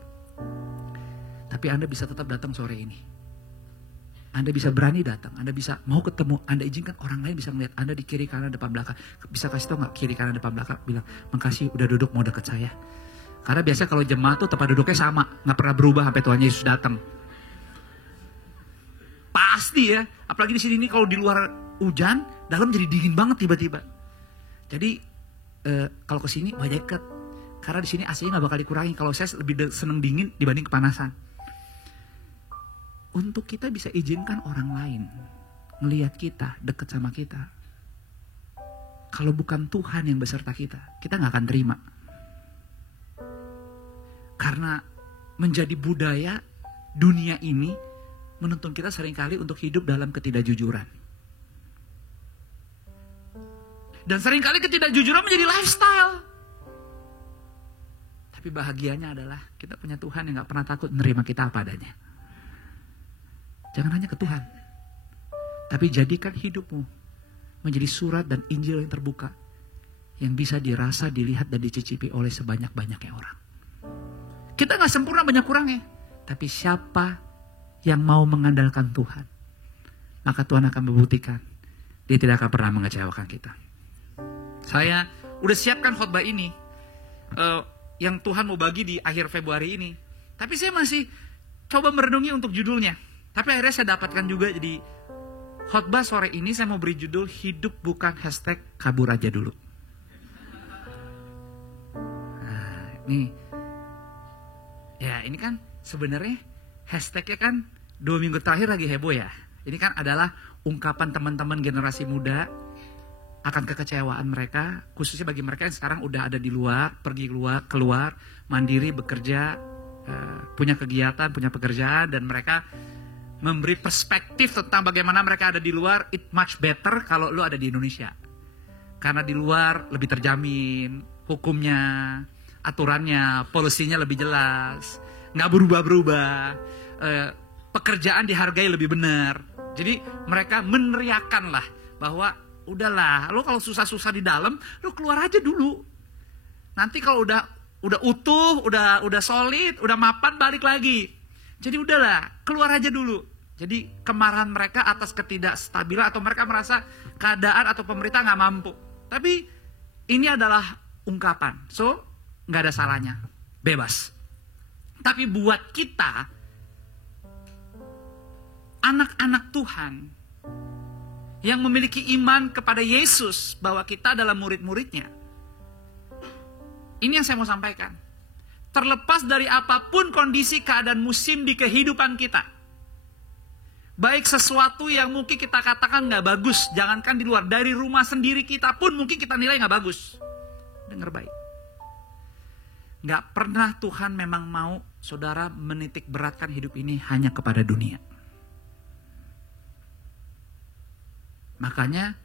Tapi Anda bisa tetap datang sore ini. Anda bisa berani datang, Anda bisa mau ketemu, Anda izinkan orang lain bisa melihat Anda di kiri kanan depan belakang. Bisa kasih tau gak kiri kanan depan belakang, bilang makasih udah duduk mau deket saya. Karena biasa kalau jemaat tuh tempat duduknya sama, gak pernah berubah sampai Tuhan Yesus datang. Pasti ya, apalagi di sini kalau di luar hujan, dalam jadi dingin banget tiba-tiba. Jadi kalau ke sini bawa jaket, karena di sini AC-nya nggak bakal dikurangi. Kalau saya lebih seneng dingin dibanding kepanasan. Untuk kita bisa izinkan orang lain ngelihat kita, deket sama kita. Kalau bukan Tuhan yang beserta kita nggak akan terima. Karena menjadi budaya dunia ini menuntun kita seringkali untuk hidup dalam ketidakjujuran. Dan seringkali ketidakjujuran menjadi lifestyle. Tapi bahagianya adalah kita punya Tuhan yang gak pernah takut menerima kita apa adanya. Jangan hanya ke Tuhan, tapi jadikan hidupmu menjadi surat dan Injil yang terbuka, yang bisa dirasa, dilihat, dan dicicipi oleh sebanyak-banyaknya orang. Kita gak sempurna, banyak kurangnya. Tapi siapa yang mau mengandalkan Tuhan, maka Tuhan akan membuktikan Dia tidak akan pernah mengecewakan kita. Saya udah siapkan khotbah ini yang Tuhan mau bagi di akhir Februari ini. Tapi saya masih coba merenungi untuk judulnya. Tapi akhirnya saya dapatkan juga jadi khotbah sore ini saya mau beri judul hidup bukan #kabur aja dulu. Nah, ini kan sebenarnya hashtagnya kan 2 minggu terakhir lagi heboh ya. Ini kan adalah ungkapan teman-teman generasi muda akan kekecewaan mereka, khususnya bagi mereka yang sekarang udah ada di luar, pergi keluar, mandiri, bekerja, punya kegiatan, punya pekerjaan, dan mereka memberi perspektif tentang bagaimana mereka ada di luar. It much better kalau lu ada di Indonesia, karena di luar lebih terjamin hukumnya, aturannya, polisinya lebih jelas, nggak berubah-berubah, pekerjaan dihargai lebih benar. Jadi mereka meneriakan lah bahwa udahlah, lo kalau susah-susah di dalam, lo keluar aja dulu. Nanti kalau udah utuh, udah solid, udah mapan, balik lagi. Jadi udahlah, keluar aja dulu. Jadi kemarahan mereka atas ketidakstabilan atau mereka merasa keadaan atau pemerintah nggak mampu. Tapi ini adalah ungkapan, so nggak ada salahnya, bebas. Tapi buat kita, anak-anak Tuhan yang memiliki iman kepada Yesus bahwa kita adalah murid-muridnya, ini yang saya mau sampaikan. Terlepas dari apapun kondisi keadaan musim di kehidupan kita, baik sesuatu yang mungkin kita katakan gak bagus, jangankan di luar, dari rumah sendiri kita pun mungkin kita nilai gak bagus. Dengar baik, gak pernah Tuhan memang mau saudara menitik beratkan hidup ini hanya kepada dunia. Makanya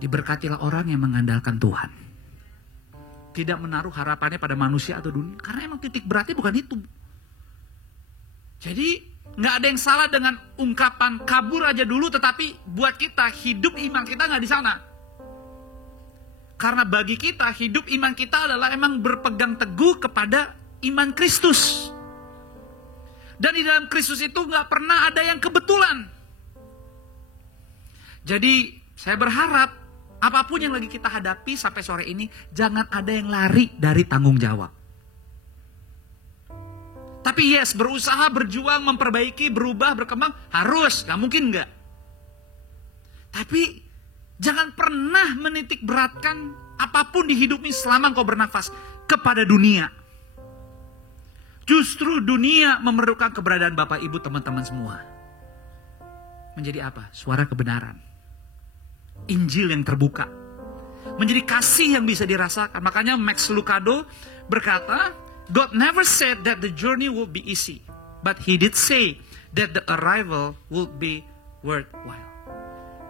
diberkatilah orang yang mengandalkan Tuhan, tidak menaruh harapannya pada manusia atau dunia, karena emang titik beratnya bukan itu. Jadi nggak ada yang salah dengan ungkapan kabur aja dulu, tetapi buat kita hidup iman kita nggak di sana. Karena bagi kita hidup iman kita adalah emang berpegang teguh kepada iman Kristus. Dan di dalam Kristus itu nggak pernah ada yang kebetulan. Jadi saya berharap apapun yang lagi kita hadapi sampai sore ini, jangan ada yang lari dari tanggung jawab. Tapi yes, berusaha, berjuang, memperbaiki, berubah, berkembang, harus, gak mungkin enggak. Tapi jangan pernah menitik beratkan apapun di hidup ini selama engkau bernafas kepada dunia. Justru dunia memerlukan keberadaan Bapak Ibu teman-teman semua. Menjadi apa? Suara kebenaran. Injil yang terbuka. Menjadi kasih yang bisa dirasakan. Makanya Max Lucado berkata, God never said that the journey will be easy, but He did say that the arrival will be worthwhile.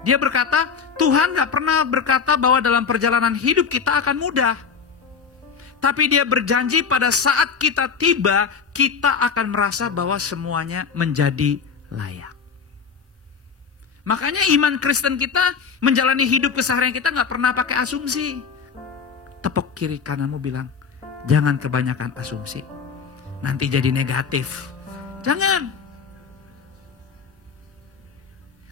Dia berkata, Tuhan gak pernah berkata bahwa dalam perjalanan hidup kita akan mudah. Tapi Dia berjanji pada saat kita tiba, kita akan merasa bahwa semuanya menjadi layak. Makanya iman Kristen kita, menjalani hidup keseharian kita gak pernah pakai asumsi. Tepuk kiri kananmu bilang, jangan kebanyakan asumsi, nanti jadi negatif. Jangan.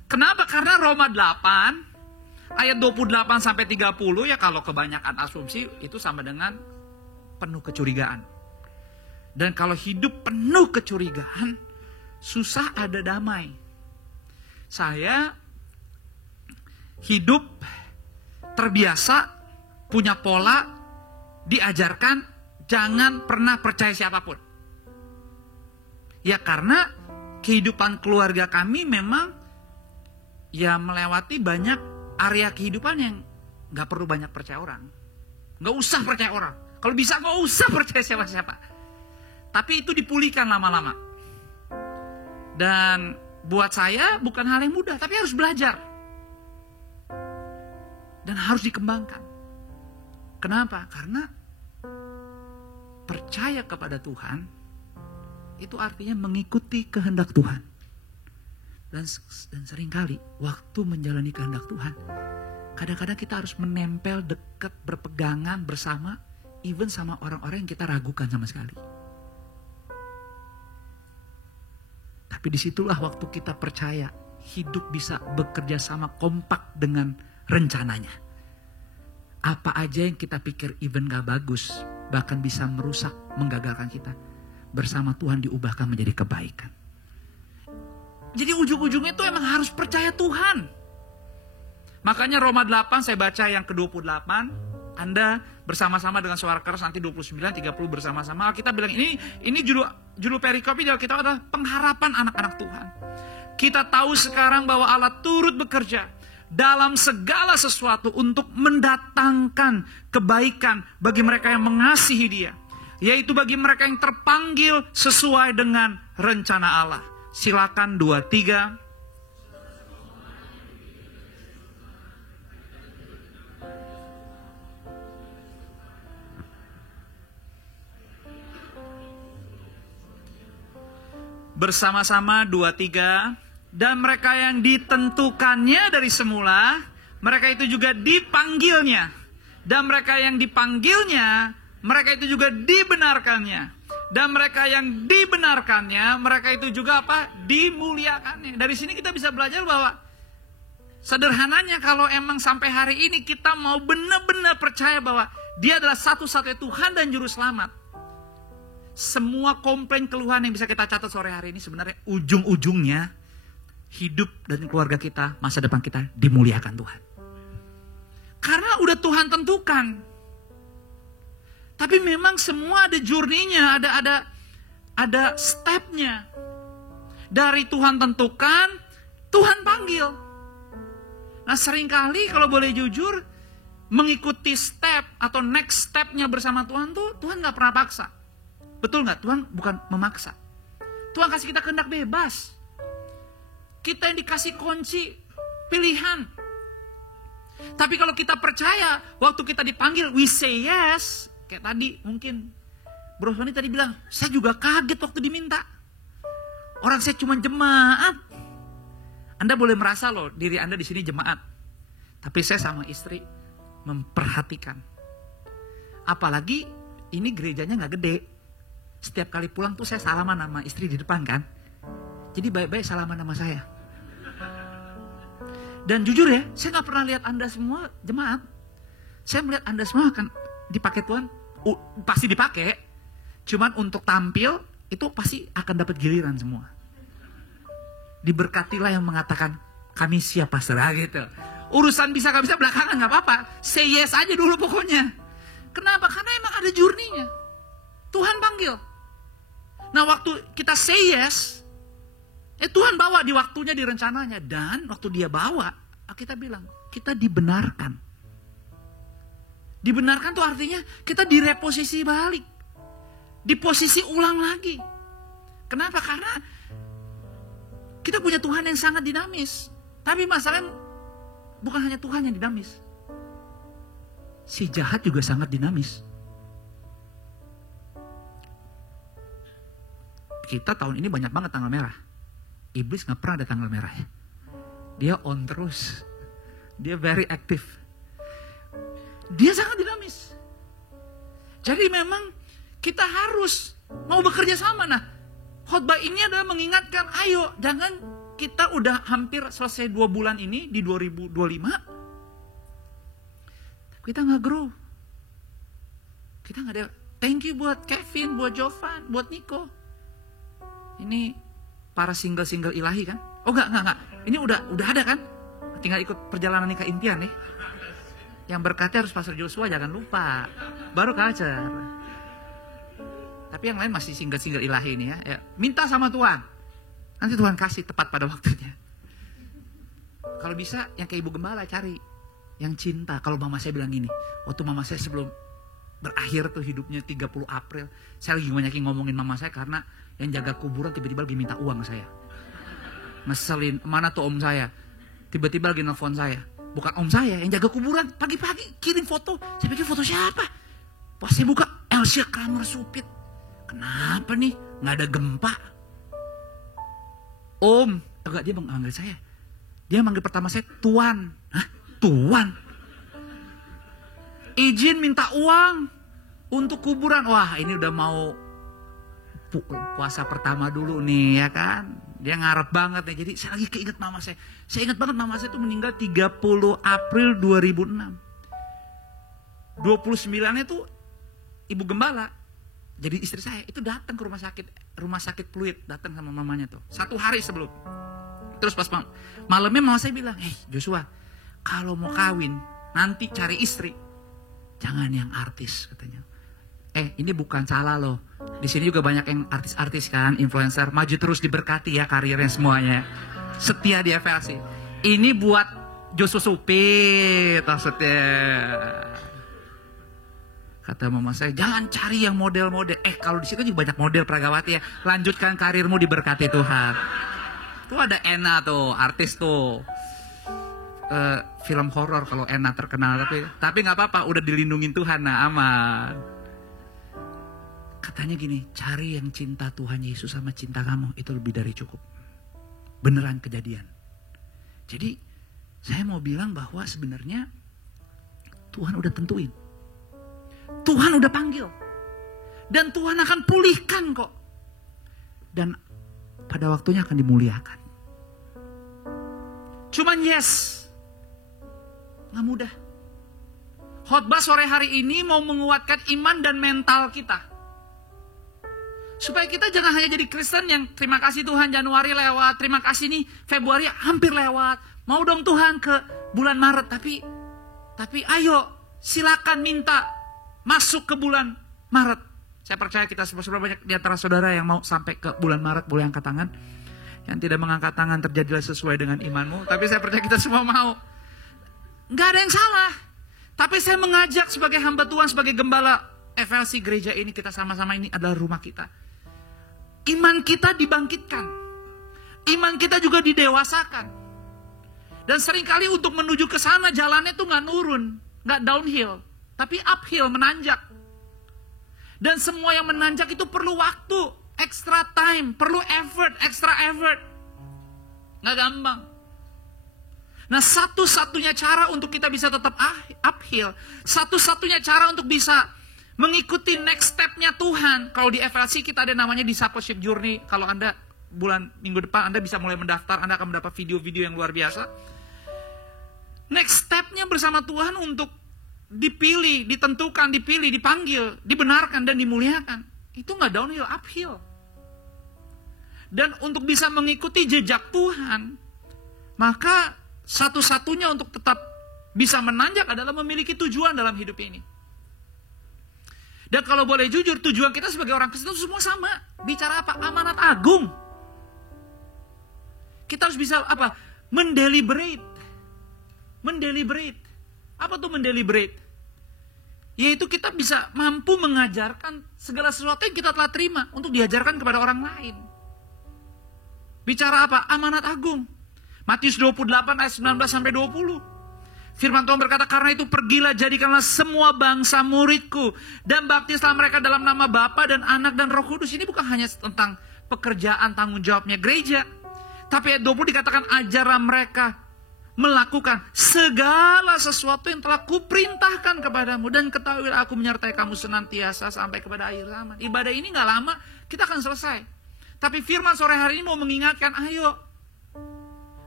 Kenapa? Karena Roma 8 ayat 28 sampai 30 ya, kalau kebanyakan asumsi itu sama dengan penuh kecurigaan. Dan kalau hidup penuh kecurigaan, susah ada damai. Saya hidup terbiasa, punya pola, diajarkan jangan pernah percaya siapapun. Ya karena kehidupan keluarga kami memang ya melewati banyak area kehidupan yang gak perlu banyak percaya orang. Gak usah percaya orang. Kalau bisa gak usah percaya siapa-siapa. Tapi itu dipulihkan lama-lama. Dan buat saya bukan hal yang mudah, tapi harus belajar. Dan harus dikembangkan. Kenapa? Karena percaya kepada Tuhan itu artinya mengikuti kehendak Tuhan. Dan seringkali waktu menjalani kehendak Tuhan, kadang-kadang kita harus menempel dekat, berpegangan bersama, even sama orang-orang yang kita ragukan sama sekali. Tapi disitulah waktu kita percaya, hidup bisa bekerja sama kompak dengan rencananya. Apa aja yang kita pikir even gak bagus, bahkan bisa merusak, menggagalkan kita, bersama Tuhan diubahkan menjadi kebaikan. Jadi ujung-ujungnya itu emang harus percaya Tuhan. Makanya Roma 8 saya baca yang ke-28. Anda bersama-sama dengan suara keras nanti 29, 30 bersama-sama. Kita bilang ini judul perikop di Alkitab adalah pengharapan anak-anak Tuhan. Kita tahu sekarang bahwa Allah turut bekerja dalam segala sesuatu untuk mendatangkan kebaikan bagi mereka yang mengasihi Dia. Yaitu bagi mereka yang terpanggil sesuai dengan rencana Allah. Silakan 23. Bersama-sama 23. Dan mereka yang ditentukannya dari semula, mereka itu juga dipanggilnya. Dan mereka yang dipanggilnya, mereka itu juga dibenarkannya. Dan mereka yang dibenarkannya, mereka itu juga apa? Dimuliakannya. Dari sini kita bisa belajar bahwa sederhananya kalau emang sampai hari ini kita mau benar-benar percaya bahwa Dia adalah satu-satunya Tuhan dan Juru Selamat. Semua komplain keluhan yang bisa kita catat sore hari ini sebenarnya ujung-ujungnya hidup dan keluarga kita, masa depan kita dimuliakan Tuhan. Karena udah Tuhan tentukan. Tapi memang semua ada journey-nya, ada step-nya. Dari Tuhan tentukan, Tuhan panggil. Nah seringkali kalau boleh jujur, mengikuti step atau next step-nya bersama Tuhan tuh, Tuhan gak pernah paksa. Betul gak? Tuhan bukan memaksa. Tuhan kasih kita kehendak bebas. Kita yang dikasih kunci pilihan. Tapi kalau kita percaya, waktu kita dipanggil, we say yes. Kayak tadi mungkin Bro Sony tadi bilang, saya juga kaget waktu diminta. Orang saya cuma jemaat. Anda boleh merasa loh diri Anda di sini jemaat. Tapi saya sama istri memperhatikan. Apalagi ini gerejanya gak gede. Setiap kali pulang tuh saya salaman sama istri di depan kan. Jadi baik-baik salaman sama saya. Dan jujur ya, saya gak pernah lihat Anda semua jemaat. Saya melihat Anda semua akan dipakai Tuhan, pasti dipakai. Cuman untuk tampil, itu pasti akan dapat giliran semua. Diberkatilah yang mengatakan, kami siap pastor, gitu. Urusan bisa gak bisa belakangan gak apa-apa. Say yes aja dulu pokoknya. Kenapa? Karena emang ada journey-nya. Tuhan panggil. Nah waktu kita say yes, Tuhan bawa di waktunya, di rencananya. Dan waktu Dia bawa, kita bilang, kita dibenarkan. Dibenarkan tuh artinya kita direposisi balik. Diposisi ulang lagi. Kenapa? Karena kita punya Tuhan yang sangat dinamis. Tapi masalahnya bukan hanya Tuhan yang dinamis. Si jahat juga sangat dinamis. Kita tahun ini banyak banget tanggal merah. Iblis gak pernah ada tanggal merah ya. Dia on terus. Dia very active. Dia sangat dinamis. Jadi memang kita harus mau bekerja sama. Nah, khotbah ini adalah mengingatkan, ayo jangan kita udah hampir selesai 2 bulan ini di 2025. Kita gak grow. Kita gak ada. Thank you buat Kevin, buat Jovan, buat Nico. Ini para single-single ilahi kan? Oh enggak. Ini udah ada kan? tinggal ikut perjalanan nikah impian nih. Yang berkatnya harus Pastor Joshua, jangan lupa. Baru culture. Tapi yang lain masih single-single ilahi ini ya. Minta sama Tuhan. Nanti Tuhan kasih tepat pada waktunya. Kalau bisa yang kayak Ibu Gembala cari. Yang cinta. Kalau mama saya bilang gini. Waktu mama saya sebelum berakhir tuh hidupnya 30 April. Saya lagi banyakin ngomongin mama saya karena yang jaga kuburan tiba-tiba lagi minta uang saya. Ngeselin. Mana tuh om saya? Tiba-tiba lagi nelfon saya. Bukan om saya, yang jaga kuburan. Pagi-pagi kirim foto. Saya pikir foto siapa? Pas saya buka, Elsia Kramer Supit. Kenapa nih? Nggak ada gempa. Om. Enggak, dia manggil saya. Dia manggil pertama saya Tuan. Hah? Tuan? Izin minta uang untuk kuburan. Wah, ini udah mau puasa pertama dulu nih ya kan. Dia ngarep banget nih. Jadi saya lagi keinget mama saya. Saya ingat banget mama saya itu meninggal 30 April 2006. 29-nya itu Ibu Gembala. Jadi istri saya itu datang ke rumah sakit Pluit, datang sama mamanya tuh. 1 hari sebelum. Terus pas malamnya mama saya bilang, "Hey Joshua, kalau mau kawin nanti cari istri jangan yang artis," katanya. Ini bukan salah loh. Di sini juga banyak yang artis-artis kan, influencer. Maju terus diberkati ya karirnya semuanya. Setia di FLC. Ini buat Joshua Supit maksudnya. Kata mama saya, jangan cari yang model-model. Kalau di situ juga banyak model Pragawati ya. Lanjutkan karirmu diberkati Tuhan. Tuh ada Ena tuh, artis tuh. Film horor kalau Ena terkenal. Tapi gak apa-apa, udah dilindungin Tuhan, nah aman. Katanya gini, cari yang cinta Tuhan Yesus sama cinta kamu, itu lebih dari cukup. Beneran kejadian. Jadi saya mau bilang bahwa sebenarnya Tuhan udah tentuin. Tuhan udah panggil. Dan Tuhan akan pulihkan kok. Dan pada waktunya akan dimuliakan. Cuman yes, gak mudah. Khotbah sore hari ini mau menguatkan iman dan mental kita. Supaya kita jangan hanya jadi Kristen yang terima kasih Tuhan Januari lewat, terima kasih nih Februari hampir lewat. Mau dong Tuhan ke bulan Maret, tapi ayo silakan minta masuk ke bulan Maret. Saya percaya kita semua banyak di antara saudara yang mau sampai ke bulan Maret, boleh angkat tangan. Yang tidak mengangkat tangan terjadilah sesuai dengan imanmu, tapi saya percaya kita semua mau. Nggak ada yang salah. Tapi saya mengajak sebagai hamba Tuhan, sebagai gembala FLC gereja ini, kita sama-sama ini adalah rumah kita. Iman kita dibangkitkan. Iman kita juga didewasakan. Dan seringkali untuk menuju ke sana jalannya tuh gak nurun, gak downhill, tapi uphill, menanjak. Dan semua yang menanjak itu perlu waktu, extra time, perlu effort, extra effort. Gak gampang. Nah, satu-satunya cara untuk kita bisa tetap uphill, satu-satunya cara untuk bisa mengikuti next step-nya Tuhan. Kalau di FLC kita ada namanya Discipleship Journey. Kalau Anda minggu depan Anda bisa mulai mendaftar, Anda akan mendapat video-video yang luar biasa. Next step-nya bersama Tuhan untuk dipilih, ditentukan, dipilih, dipanggil, dibenarkan dan dimuliakan. Itu gak downhill, uphill. Dan untuk bisa mengikuti jejak Tuhan, maka satu-satunya untuk tetap bisa menanjak adalah memiliki tujuan dalam hidup ini. Dan kalau boleh jujur, tujuan kita sebagai orang Kristen itu semua sama. Bicara apa? Amanat agung. Kita harus bisa apa? Mendeliberate. Apa tuh mendeliberate? Yaitu kita bisa mampu mengajarkan segala sesuatu yang kita telah terima untuk diajarkan kepada orang lain. Bicara apa? Amanat agung. Matius 28 ayat 19 sampai 20. Firman Tuhan berkata, karena itu pergilah jadikanlah semua bangsa muridku dan baptislah mereka dalam nama Bapa dan Anak dan Roh Kudus. Ini bukan hanya tentang pekerjaan tanggung jawabnya gereja. Tapi ayat 20 dikatakan ajarlah mereka melakukan segala sesuatu yang telah kuperintahkan kepadamu. Dan ketahuilah aku menyertai kamu senantiasa sampai kepada akhir zaman. Ibadah ini gak lama, kita akan selesai. Tapi firman sore hari ini mau mengingatkan, ayo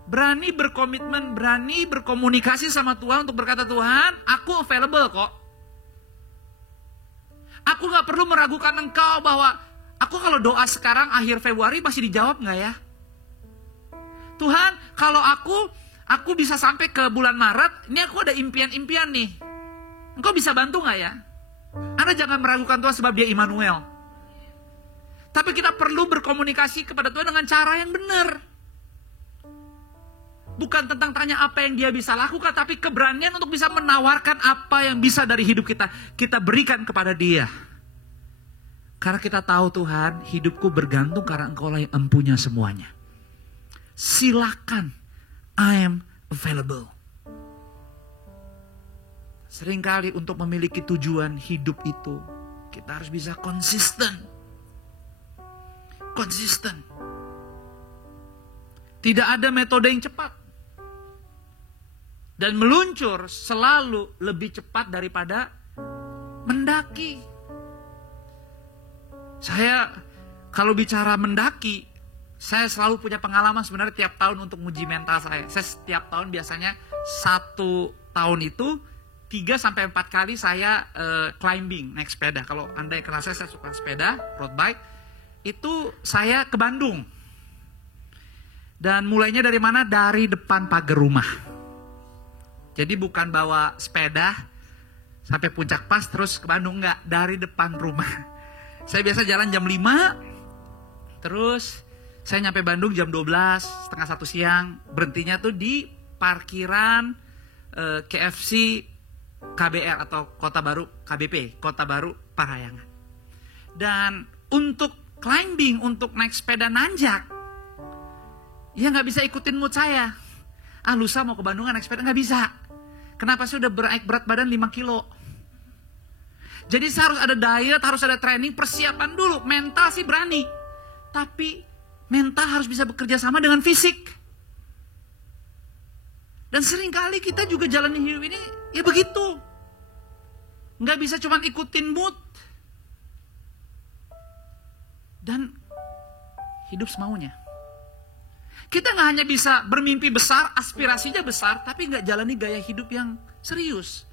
berani berkomitmen, berani berkomunikasi sama Tuhan untuk berkata, Tuhan, aku available kok. Aku gak perlu meragukan engkau bahwa aku kalau doa sekarang akhir Februari masih dijawab gak ya? Tuhan, kalau aku Aku bisa sampai ke bulan Maret, ini aku ada impian-impian nih. Engkau bisa bantu gak ya? Anda jangan meragukan Tuhan sebab dia Immanuel. Tapi kita perlu berkomunikasi kepada Tuhan dengan cara yang benar. Bukan tentang tanya apa yang dia bisa lakukan, tapi keberanian untuk bisa menawarkan apa yang bisa dari hidup kita. Kita berikan kepada dia. Karena kita tahu Tuhan, hidupku bergantung karena Engkau lah yang empunya semuanya. Silakan, I am available. Seringkali untuk memiliki tujuan hidup itu, kita harus bisa konsisten. Konsisten. Tidak ada metode yang cepat. Dan meluncur selalu lebih cepat daripada mendaki. Saya kalau bicara mendaki, saya selalu punya pengalaman sebenarnya tiap tahun untuk uji mental saya. Saya setiap tahun biasanya 1 tahun itu 3-4 kali saya climbing, naik sepeda. Kalau Anda yang kenal saya suka sepeda, road bike. Itu saya ke Bandung. Dan mulainya dari mana? Dari depan pagar rumah. Jadi bukan bawa sepeda sampai puncak pas terus ke Bandung, enggak. Dari depan rumah. Saya biasa jalan jam 5. Terus saya nyampe Bandung jam 12, setengah 1 siang. Berhentinya tuh di parkiran KFC KBR atau Kota Baru KBP, Kota Baru Parahyangan. Dan untuk climbing, untuk naik sepeda nanjak, ya gak bisa ikutin mood saya. Lusa mau ke Bandung naik sepeda, gak bisa. Kenapa sih udah naik berat badan 5 kilo. Jadi saya harus ada diet, harus ada training, persiapan dulu. Mental sih berani. Tapi mental harus bisa bekerja sama dengan fisik. Dan seringkali kita juga jalani hidup ini ya begitu. Gak bisa cuma ikutin mood. Dan hidup semaunya. Kita gak hanya bisa bermimpi besar, aspirasinya besar, tapi gak jalani gaya hidup yang serius.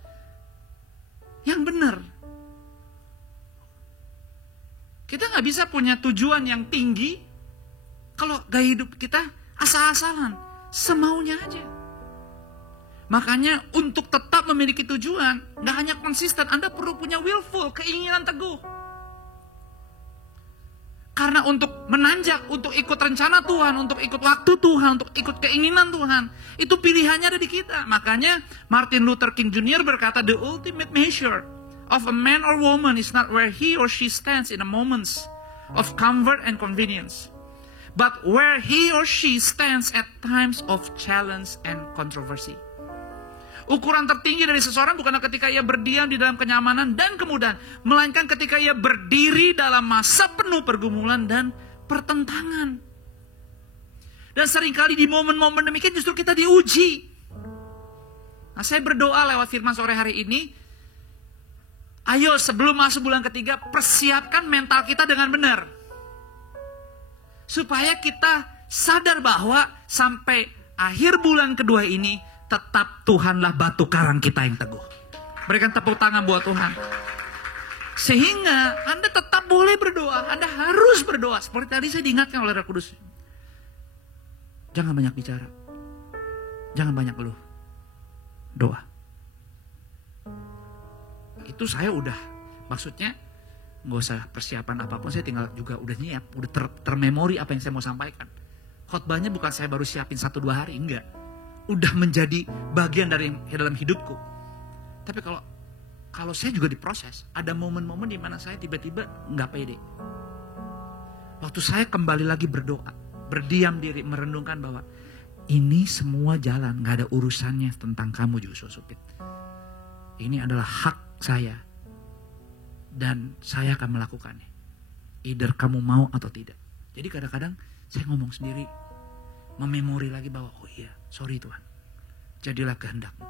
Yang benar. Kita gak bisa punya tujuan yang tinggi, kalau gaya hidup kita asal-asalan, semaunya aja. Makanya untuk tetap memiliki tujuan, gak hanya konsisten, Anda perlu punya willful, keinginan teguh. Karena untuk menanjak, untuk ikut rencana Tuhan, untuk ikut waktu Tuhan, untuk ikut keinginan Tuhan, itu pilihannya ada di kita. Makanya Martin Luther King Jr. berkata, the ultimate measure of a man or woman is not where he or she stands in a moments of comfort and convenience, but where he or she stands at times of challenge and controversy. Ukuran tertinggi dari seseorang bukanlah ketika ia berdiam di dalam kenyamanan dan kemudahan, melainkan ketika ia berdiri dalam masa penuh pergumulan dan pertentangan. Dan seringkali di momen-momen demikian justru kita diuji. Nah, saya berdoa lewat firman sore hari ini, ayo sebelum masuk bulan ketiga, persiapkan mental kita dengan benar. Supaya kita sadar bahwa sampai akhir bulan kedua ini, tetap Tuhanlah batu karang kita yang teguh. Berikan tepuk tangan buat Tuhan. Sehingga Anda tetap boleh berdoa. Anda harus berdoa. Seperti tadi saya diingatkan oleh Roh Kudus. Jangan banyak bicara. Jangan banyak keluh. Doa. Itu saya udah. Maksudnya gak usah persiapan apapun. Saya tinggal juga udah nyiap. Udah termemori apa yang saya mau sampaikan. Khotbahnya bukan saya baru siapin 1-2 hari. Enggak. Udah menjadi bagian dari dalam hidupku. Tapi kalau saya juga diproses, ada momen-momen di mana saya tiba-tiba nggak pede. Waktu saya kembali lagi berdoa, berdiam diri, merenungkan bahwa ini semua jalan, nggak ada urusannya tentang kamu Joshua Supit. Ini adalah hak saya dan saya akan melakukannya. Either kamu mau atau tidak. Jadi kadang-kadang saya ngomong sendiri, mememori lagi bahwa oh iya, sorry Tuhan, jadilah kehendakmu.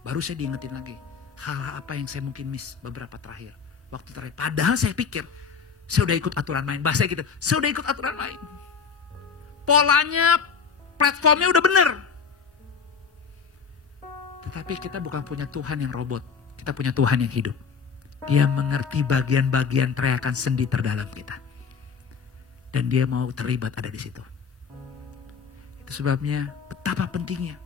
Baru saya diingetin lagi hal-hal apa yang saya mungkin miss beberapa waktu terakhir. Padahal saya pikir saya udah ikut aturan main, bahasa gitu, saya udah ikut aturan main. Polanya, platformnya udah bener. Tetapi kita bukan punya Tuhan yang robot, kita punya Tuhan yang hidup. Dia mengerti bagian-bagian teriakan sendi terdalam kita, dan dia mau terlibat ada di situ. Sebabnya betapa pentingnya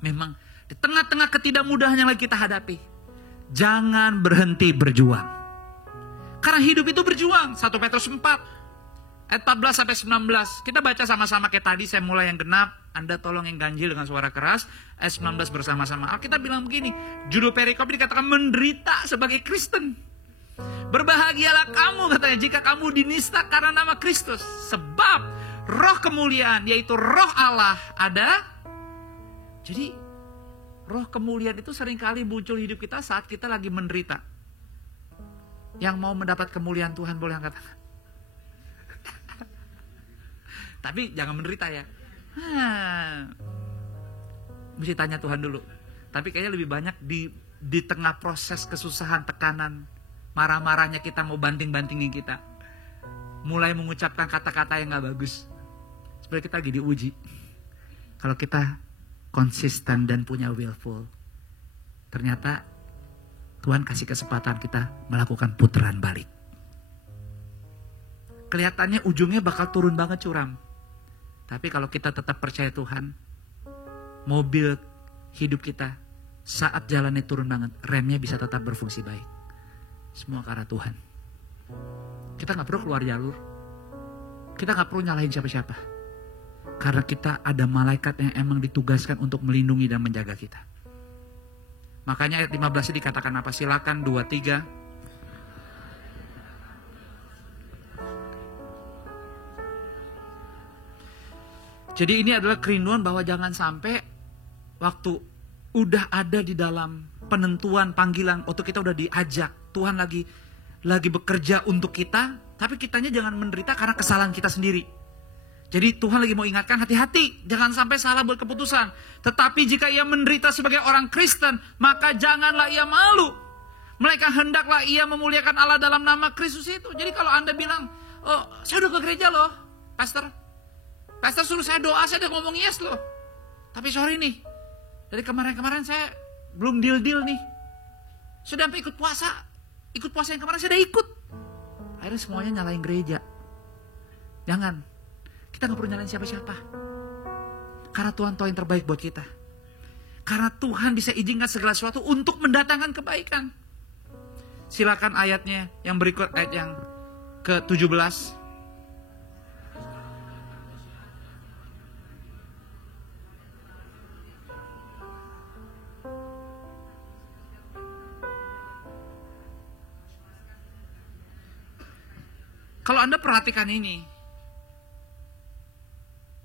memang di tengah-tengah ketidakmudahan yang lagi kita hadapi, jangan berhenti berjuang. Karena hidup itu berjuang. 1 Petrus 4 ayat 14 sampai 19. Kita baca sama-sama kayak tadi, saya mulai yang genap, Anda tolong yang ganjil dengan suara keras. Ayat 19 bersama-sama. Alkitab bilang begini, judul perikop dikatakan menderita sebagai Kristen. Berbahagialah kamu katanya jika kamu dinista karena nama Kristus. Sebab roh kemuliaan yaitu roh Allah ada. Jadi roh kemuliaan itu seringkali muncul hidup kita saat kita lagi menderita. Yang mau mendapat kemuliaan Tuhan boleh angkat tangan. Tapi jangan menderita ya. Mesti tanya Tuhan dulu. Tapi kayaknya lebih banyak di tengah proses kesusahan, tekanan, marah-marahnya kita mau banting-bantingin kita. Mulai mengucapkan kata-kata yang gak bagus. Sebenarnya kita lagi diuji. Kalau kita konsisten dan punya willful, ternyata Tuhan kasih kesempatan kita melakukan putaran balik. Kelihatannya ujungnya bakal turun banget curam. Tapi kalau kita tetap percaya Tuhan, mobil hidup kita saat jalannya turun banget, remnya bisa tetap berfungsi baik. Semua karena Tuhan. Kita gak perlu keluar jalur. Kita gak perlu nyalahin siapa-siapa. Karena kita ada malaikat yang emang ditugaskan untuk melindungi dan menjaga kita. Makanya ayat 15 dikatakan apa? Silakan 2-3. Jadi ini adalah kerinduan bahwa jangan sampai waktu udah ada di dalam penentuan panggilan, waktu kita udah diajak, Tuhan lagi bekerja untuk kita, tapi kitanya jangan menderita karena kesalahan kita sendiri. Jadi Tuhan lagi mau ingatkan, hati-hati, jangan sampai salah buat keputusan. Tetapi jika ia menderita sebagai orang Kristen, maka janganlah ia malu. Melainkan hendaklah ia memuliakan Allah dalam nama Kristus itu. Jadi kalau Anda bilang, oh saya udah ke gereja loh, Pastor suruh saya doa, saya udah ngomong yes loh. Tapi sorry nih, dari kemarin-kemarin saya belum deal nih. Sudah sampai ikut puasa yang kemarin saya udah ikut. Akhirnya semuanya nyalain gereja. Jangan. Kita gak perlu nyalain siapa-siapa. Karena Tuhan tahu yang terbaik buat kita. Karena Tuhan bisa izinkan segala sesuatu untuk mendatangkan kebaikan. Silakan ayatnya yang berikut, ayat yang ke-17. Kalau Anda perhatikan ini,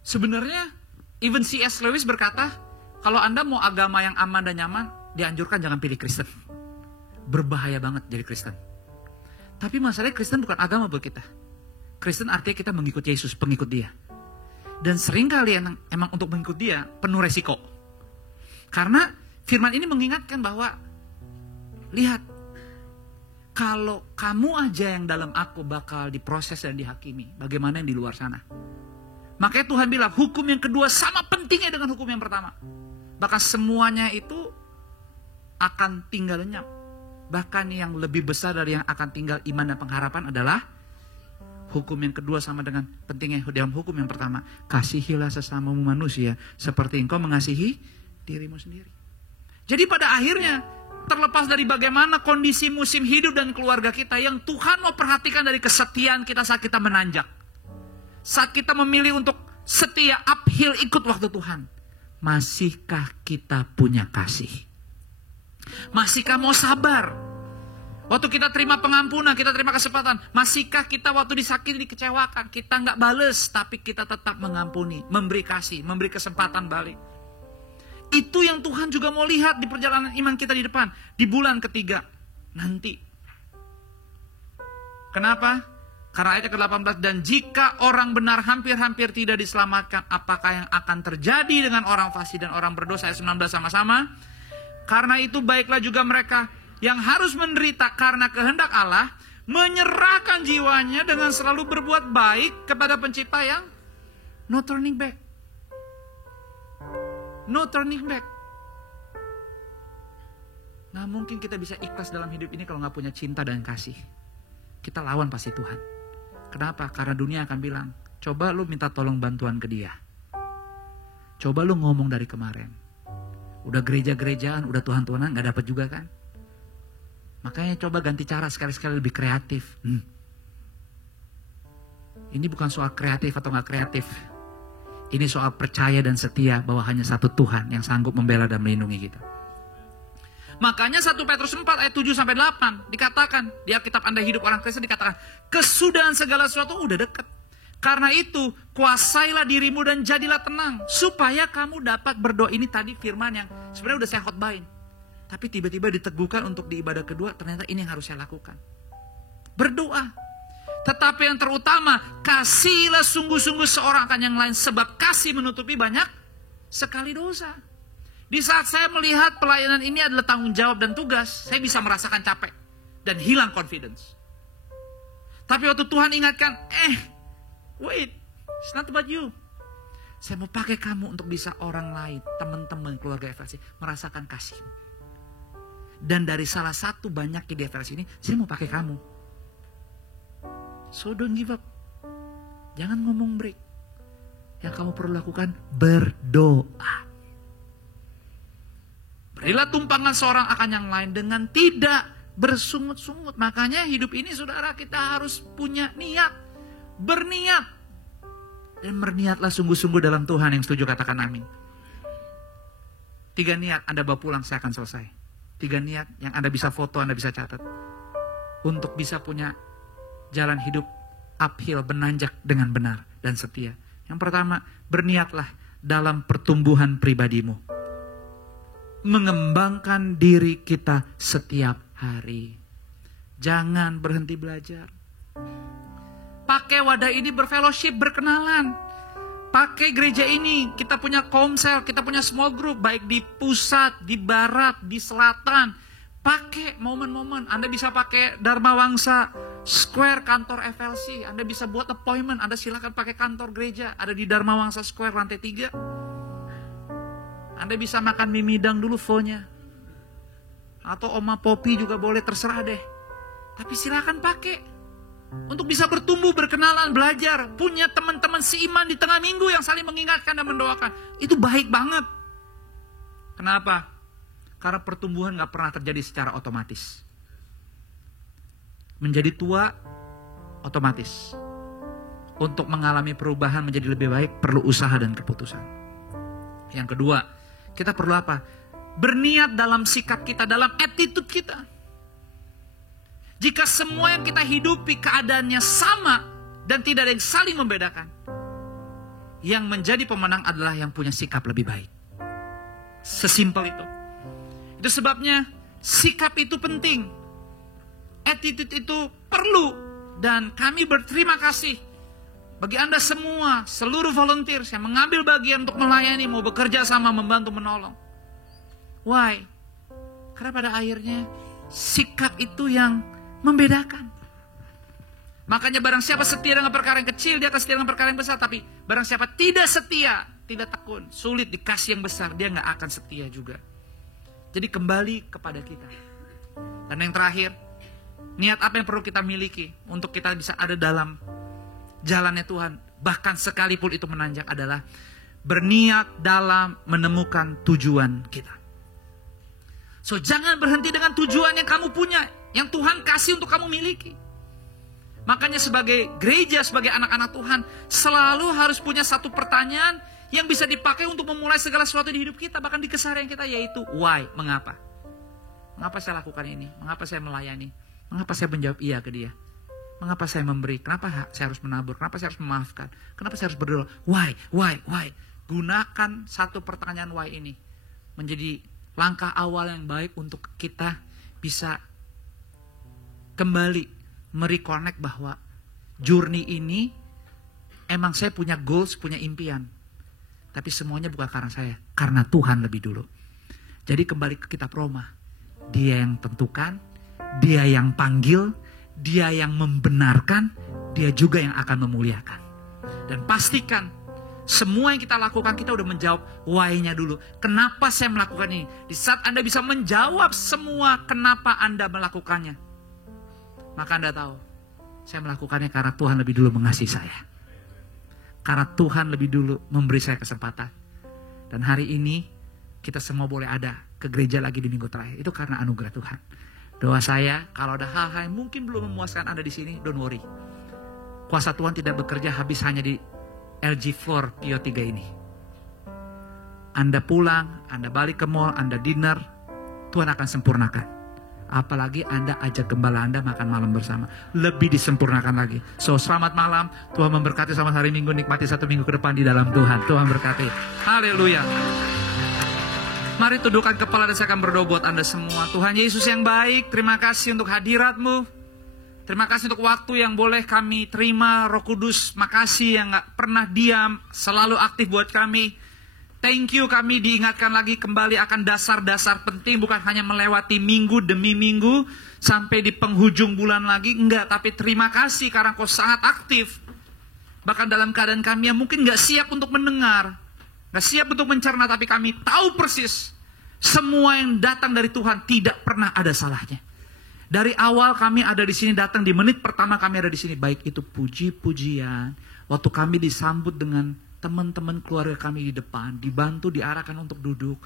sebenarnya even C.S. Lewis berkata, kalau Anda mau agama yang aman dan nyaman, dianjurkan jangan pilih Kristen. Berbahaya banget jadi Kristen. Tapi masalahnya Kristen bukan agama buat kita. Kristen artinya kita mengikut Yesus, pengikut Dia. Dan seringkali emang untuk mengikut Dia penuh resiko. Karena firman ini mengingatkan bahwa, lihat, kalau kamu aja yang dalam aku bakal diproses dan dihakimi, bagaimana yang di luar sana? Makanya Tuhan bilang, hukum yang kedua sama pentingnya dengan hukum yang pertama. Bahkan semuanya itu akan tinggal lenyap. Bahkan yang lebih besar dari yang akan tinggal iman dan pengharapan adalah hukum yang kedua sama dengan pentingnya dalam hukum yang pertama. Kasihilah sesamamu manusia seperti engkau mengasihi dirimu sendiri. Jadi pada akhirnya, terlepas dari bagaimana kondisi musim hidup dan keluarga kita, yang Tuhan mau perhatikan dari kesetiaan kita saat kita menanjak. Saat kita memilih untuk setia uphill ikut waktu Tuhan. Masihkah kita punya kasih? Masihkah mau sabar? Waktu kita terima pengampunan, kita terima kesempatan. Masihkah kita waktu disakiti, dikecewakan, kita nggak bales, tapi kita tetap mengampuni, memberi kasih, memberi kesempatan balik. Itu yang Tuhan juga mau lihat di perjalanan iman kita di depan. Di bulan ketiga nanti. Kenapa? Karena ayat ke-18. Dan jika orang benar hampir-hampir tidak diselamatkan, apakah yang akan terjadi dengan orang fasik dan orang berdosa? Ayat 19 sama-sama. Karena itu baiklah juga mereka yang harus menderita karena kehendak Allah, menyerahkan jiwanya dengan selalu berbuat baik kepada pencipta yang no turning back. No turning back. Nah mungkin kita bisa ikhlas dalam hidup ini kalau gak punya cinta dan kasih. Kita lawan pasti Tuhan. Kenapa? Karena dunia akan bilang, coba lu minta tolong bantuan ke dia. Coba lu ngomong dari kemarin. Udah gereja-gerejaan, udah Tuhan-Tuhanan, gak dapat juga kan? Makanya coba ganti cara, sekali-sekali lebih kreatif. Ini bukan soal kreatif atau gak kreatif. Ini soal percaya dan setia bahwa hanya satu Tuhan yang sanggup membela dan melindungi kita. Makanya 1 Petrus 4 ayat 7-8 dikatakan, di Alkitab Anda hidup orang Kristen dikatakan, kesudahan segala sesuatu udah dekat. Karena itu, kuasailah dirimu dan jadilah tenang, supaya kamu dapat berdoa. Ini tadi firman yang sebenarnya udah saya khotbahin. Tapi tiba-tiba diteguhkan untuk di ibadah kedua, ternyata ini yang harus saya lakukan. Berdoa. Tetapi yang terutama, kasihilah sungguh-sungguh seorang akan yang lain, sebab kasih menutupi banyak sekali dosa. Di saat saya melihat pelayanan ini adalah tanggung jawab dan tugas, saya bisa merasakan capek dan hilang confidence. Tapi waktu Tuhan ingatkan, wait, it's not about you. Saya mau pakai kamu untuk bisa orang lain, teman-teman keluarga FLC, merasakan kasih. Dan dari salah satu banyaknya di FLC ini, saya mau pakai kamu. So don't give up. Jangan ngomong break. Yang kamu perlu lakukan, berdoa. Berilah tumpangan seorang akan yang lain dengan tidak bersungut-sungut. Makanya hidup ini saudara kita harus punya niat. Berniat. Dan berniatlah sungguh-sungguh dalam Tuhan. Yang setuju katakan amin. 3 niat Anda bawa pulang, saya akan selesai. 3 niat yang Anda bisa foto, Anda bisa catat. Untuk bisa punya jalan hidup uphill, menanjak dengan benar dan setia. Yang pertama, berniatlah dalam pertumbuhan pribadimu. Mengembangkan diri kita setiap hari. Jangan berhenti belajar. Pakai wadah ini berfellowship, berkenalan. Pakai gereja ini, kita punya komsel, kita punya small group, baik di pusat, di barat, di selatan. Pakai momen-momen, Anda bisa pakai Dharma Wangsa Square kantor FLC, Anda bisa buat appointment, Anda silakan pakai kantor gereja, ada di Dharma Wangsa Square lantai 3. Anda bisa makan mie midang dulu fo-nya. Atau Oma Popi juga boleh, terserah deh. Tapi silakan pakai. Untuk bisa bertumbuh, berkenalan, belajar. Punya teman-teman seiman di tengah minggu yang saling mengingatkan dan mendoakan. Itu baik banget. Kenapa? Karena pertumbuhan gak pernah terjadi secara otomatis. Menjadi tua, otomatis. Untuk mengalami perubahan menjadi lebih baik, perlu usaha dan keputusan. Yang kedua, kita perlu apa? Berniat dalam sikap kita, dalam attitude kita. Jika semua yang kita hidupi keadaannya sama dan tidak ada yang saling membedakan, yang menjadi pemenang adalah yang punya sikap lebih baik. Sesimpel itu. Itu sebabnya sikap itu penting. Attitude itu perlu. Dan kami berterima kasih bagi Anda semua, seluruh volunteer yang mengambil bagian untuk melayani, mau bekerja sama, membantu, menolong. Why? Karena pada akhirnya sikap itu yang membedakan. Makanya barang siapa setia dengan perkara yang kecil, dia akan setia dengan perkara yang besar. Tapi barang siapa tidak setia, tidak tekun, sulit dikasih yang besar, dia gak akan setia juga. Jadi kembali kepada kita. Dan yang terakhir, niat apa yang perlu kita miliki untuk kita bisa ada dalam jalannya Tuhan, bahkan sekalipun itu menanjak, adalah berniat dalam menemukan tujuan kita. So jangan berhenti dengan tujuan yang kamu punya, yang Tuhan kasih untuk kamu miliki. Makanya sebagai gereja, sebagai anak-anak Tuhan, selalu harus punya satu pertanyaan yang bisa dipakai untuk memulai segala sesuatu di hidup kita, bahkan di keseharian kita, yaitu why, mengapa. Mengapa saya lakukan ini? Mengapa saya melayani? Mengapa saya menjawab iya ke dia? Mengapa saya memberi? Kenapa saya harus menabur? Kenapa saya harus memaafkan? Kenapa saya harus berdoa? Why? Gunakan satu pertanyaan why ini menjadi langkah awal yang baik untuk kita bisa kembali mereconnect bahwa journey ini emang saya punya goals, punya impian. Tapi semuanya bukan karena saya, karena Tuhan lebih dulu. Jadi kembali ke kitab Roma. Dia yang tentukan, dia yang panggil, dia yang membenarkan, dia juga yang akan memuliakan. Dan pastikan semua yang kita lakukan, kita udah menjawab why-nya dulu. Kenapa saya melakukan ini? Di saat Anda bisa menjawab semua kenapa Anda melakukannya, maka Anda tahu, saya melakukannya karena Tuhan lebih dulu mengasihi saya. Karena Tuhan lebih dulu memberi saya kesempatan. Dan hari ini, kita semua boleh ada ke gereja lagi di minggu terakhir. Itu karena anugerah Tuhan. Doa saya, kalau ada hal-hal yang mungkin belum memuaskan Anda di sini, don't worry. Kuasa Tuhan tidak bekerja habis hanya di LG Floor Pio 3 ini. Anda pulang, Anda balik ke mall, Anda dinner, Tuhan akan sempurnakan. Apalagi Anda ajak gembala Anda makan malam bersama. Lebih disempurnakan lagi. So, selamat malam. Tuhan memberkati selamat hari Minggu. Nikmati 1 minggu ke depan di dalam Tuhan. Tuhan berkati. Haleluya. Mari tundukkan kepala dan saya akan berdoa buat Anda semua. Tuhan Yesus yang baik, terima kasih untuk hadirat-Mu. Terima kasih untuk waktu yang boleh kami terima. Roh Kudus, makasih yang gak pernah diam, selalu aktif buat kami. Thank you, kami diingatkan lagi kembali akan dasar-dasar penting. Bukan hanya melewati minggu demi minggu sampai di penghujung bulan lagi. Enggak, tapi terima kasih karena Kau sangat aktif. Bahkan dalam keadaan kami yang mungkin gak siap untuk mendengar, gak siap untuk mencerna, tapi kami tahu persis semua yang datang dari Tuhan tidak pernah ada salahnya. Dari awal kami ada di sini, datang di menit pertama kami ada di sini, baik itu puji-pujian, waktu kami disambut dengan teman-teman keluarga kami di depan, dibantu, diarahkan untuk duduk.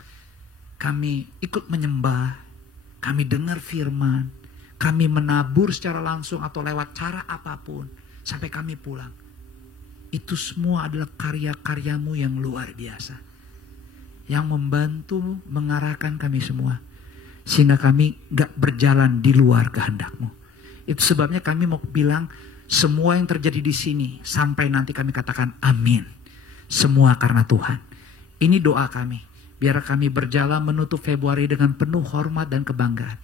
Kami ikut menyembah, kami dengar firman, kami menabur secara langsung atau lewat cara apapun, sampai kami pulang. Itu semua adalah karya-karyamu yang luar biasa, yang membantu mengarahkan kami semua, sehingga kami gak berjalan di luar kehendak-Mu. Itu sebabnya kami mau bilang, semua yang terjadi di sini, sampai nanti kami katakan amin. Semua karena Tuhan. Ini doa kami. Biar kami berjalan menutup Februari dengan penuh hormat dan kebanggaan.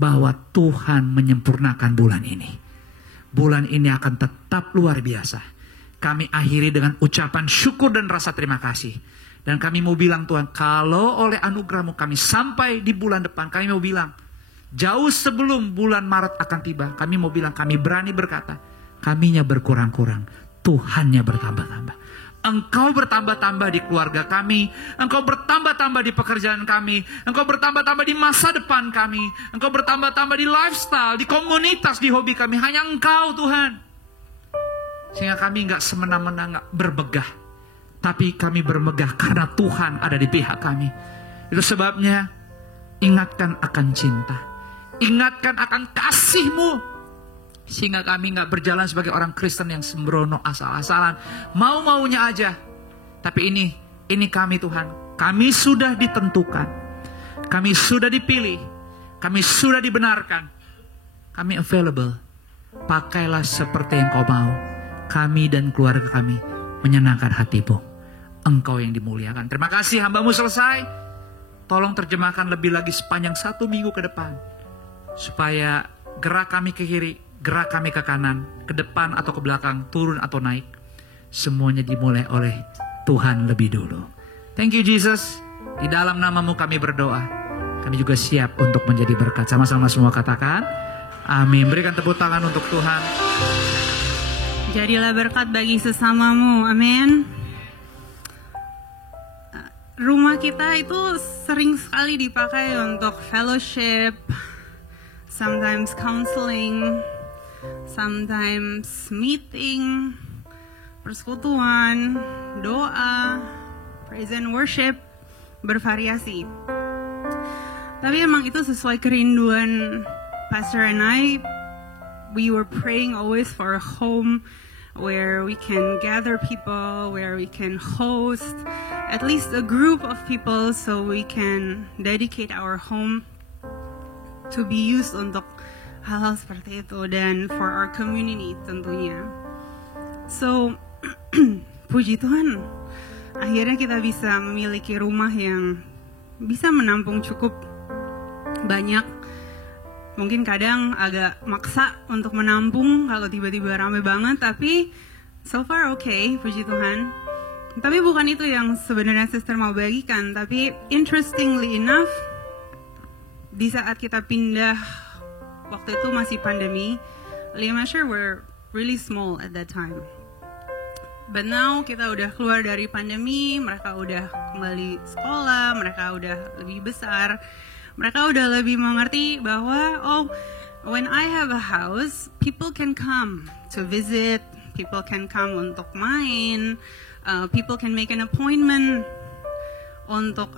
Bahwa Tuhan menyempurnakan bulan ini. Bulan ini akan tetap luar biasa. Kami akhiri dengan ucapan syukur dan rasa terima kasih. Dan kami mau bilang Tuhan, kalau oleh anugerah-Mu kami sampai di bulan depan, kami mau bilang, jauh sebelum bulan Maret akan tiba, kami mau bilang, kami berani berkata, kaminya berkurang-kurang, Tuhannya bertambah-tambah. Engkau bertambah-tambah di keluarga kami. Engkau bertambah-tambah di pekerjaan kami. Engkau bertambah-tambah di masa depan kami. Engkau bertambah-tambah di lifestyle, di komunitas, di hobi kami. Hanya Engkau Tuhan. Sehingga kami gak semena-mena, gak bermegah. Tapi kami bermegah karena Tuhan ada di pihak kami. Itu sebabnya ingatkan akan cinta. Ingatkan akan kasih-Mu. Sehingga kami gak berjalan sebagai orang Kristen yang sembrono asal-asalan. Mau-maunya aja. Tapi ini kami Tuhan. Kami sudah ditentukan. Kami sudah dipilih. Kami sudah dibenarkan. Kami available. Pakailah seperti yang Kau mau. Kami dan keluarga kami menyenangkan hati-Mu. Engkau yang dimuliakan. Terima kasih, hamba-Mu selesai. Tolong terjemahkan lebih lagi sepanjang 1 minggu ke depan. Supaya gerak kami ke kiri, gerak kami ke kanan, ke depan atau ke belakang, turun atau naik, semuanya dimulai oleh Tuhan lebih dulu. Thank you Jesus. Di dalam nama-Mu kami berdoa. Kami juga siap untuk menjadi berkat. Sama-sama semua katakan amin. Berikan tepuk tangan untuk Tuhan. Jadilah berkat bagi sesamamu. Amin. Rumah kita itu sering sekali dipakai untuk fellowship, sometimes counseling, sometimes meeting, persekutuan, doa, praise and worship, bervariasi. Tapi emang itu sesuai kerinduan Pastor and I. We were praying always for a home where we can gather people, where we can host at least a group of people so we can dedicate our home to be used untuk hal-hal seperti itu dan for our community tentunya. So, puji Tuhan, akhirnya kita bisa memiliki rumah yang bisa menampung cukup banyak. Mungkin kadang agak maksa untuk menampung kalau tiba-tiba rame banget, tapi so far okay, puji Tuhan. Tapi bukan itu yang sebenarnya sister mau bagikan, tapi interestingly enough, di saat kita pindah, waktu itu masih pandemi, Liam Asher were really small at that time. But now kita udah keluar dari pandemi, mereka udah kembali sekolah, mereka udah lebih besar, mereka udah lebih mengerti bahwa when I have a house, people can come to visit, people can come untuk main, people can make an appointment. untuk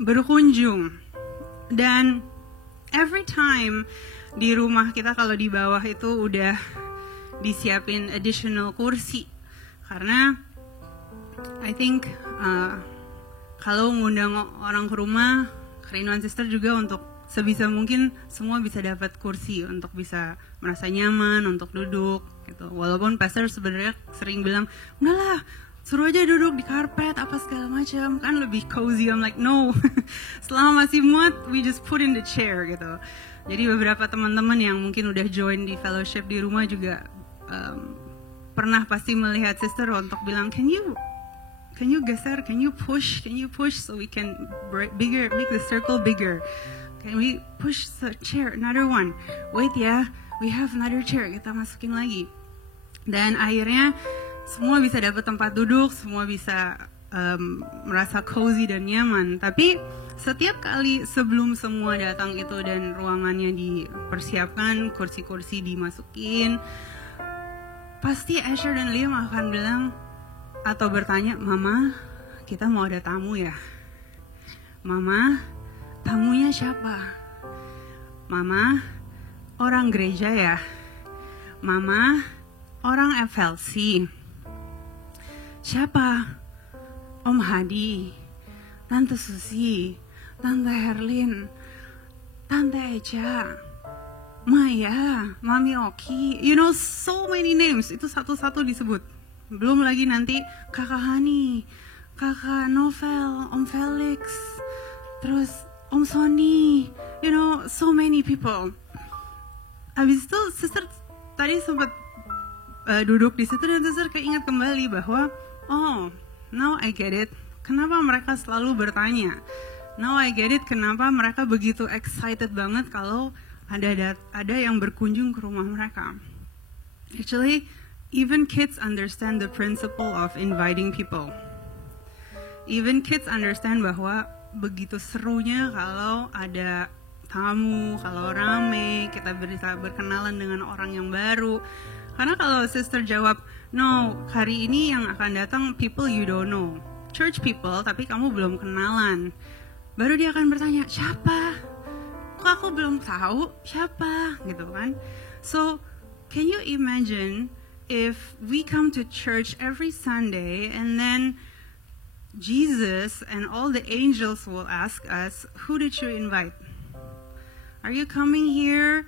berkunjung. Dan every time di rumah kita kalau di bawah itu udah disiapin additional kursi, karena I think kalau ngundang orang ke rumah, kerinduan sister juga untuk sebisa mungkin semua bisa dapat kursi untuk bisa merasa nyaman untuk duduk gitu. Walaupun pastor sebenarnya sering bilang, udahlah suruh aja duduk di karpet apa segala macam, kan lebih cozy. I'm like no, selama masih muat we just put in the chair gitu. Jadi beberapa teman-teman yang mungkin udah join di fellowship di rumah juga pernah pasti melihat sister untuk bilang, can you geser, can you push so we can make the circle bigger. Can we push the chair, another one, wait ya, we have another chair, kita masukin lagi. Dan akhirnya semua bisa dapat tempat duduk, semua bisa merasa cozy dan nyaman. Tapi setiap kali sebelum semua datang itu dan ruangannya dipersiapkan, kursi-kursi dimasukin, pasti Asher dan Liam akan bilang atau bertanya, Mama, kita mau ada tamu ya? Mama, tamunya siapa? Mama, orang gereja ya? Mama, orang FLC. Siapa? Om Hadi, Tante Susi, Tante Herlin, Tante Eja, Maya, Mami Oki, you know, so many names. Itu satu-satu disebut. Belum lagi nanti Kakak Hani, Kakak Novel, Om Felix, terus Om Sony, you know, so many people. Habis itu sister tadi sempat duduk di situ dan sister keinget kembali bahwa oh, now I get it. Kenapa mereka selalu bertanya? Now I get it. Kenapa mereka begitu excited banget kalau ada yang berkunjung ke rumah mereka? Actually, even kids understand the principle of inviting people. Even kids understand bahwa begitu serunya kalau ada tamu, kalau rame, kita bisa berkenalan dengan orang yang baru. Karena kalau sister jawab, no, hari ini yang akan datang people you don't know, church people, tapi kamu belum kenalan. Baru dia akan bertanya, siapa? Kok aku belum tahu siapa? Gitu kan. So, can you imagine if we come to church every Sunday and then Jesus and all the angels will ask us, who did you invite? Are you coming here,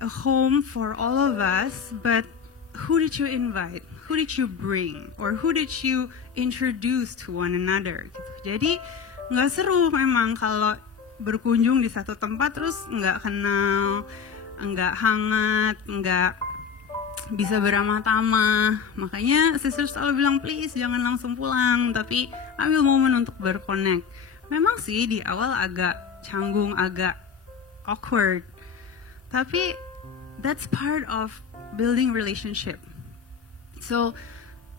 a home for all of us, but who did you invite? Who did you bring? Or who did you introduce to one another? Gitu. Jadi nggak seru memang kalau berkunjung di satu tempat terus nggak kenal, nggak hangat, nggak bisa beramah tamah. Makanya sister selalu bilang please jangan langsung pulang, tapi ambil momen untuk berconnect. Memang sih di awal agak canggung, agak awkward, tapi that's part of building relationship. So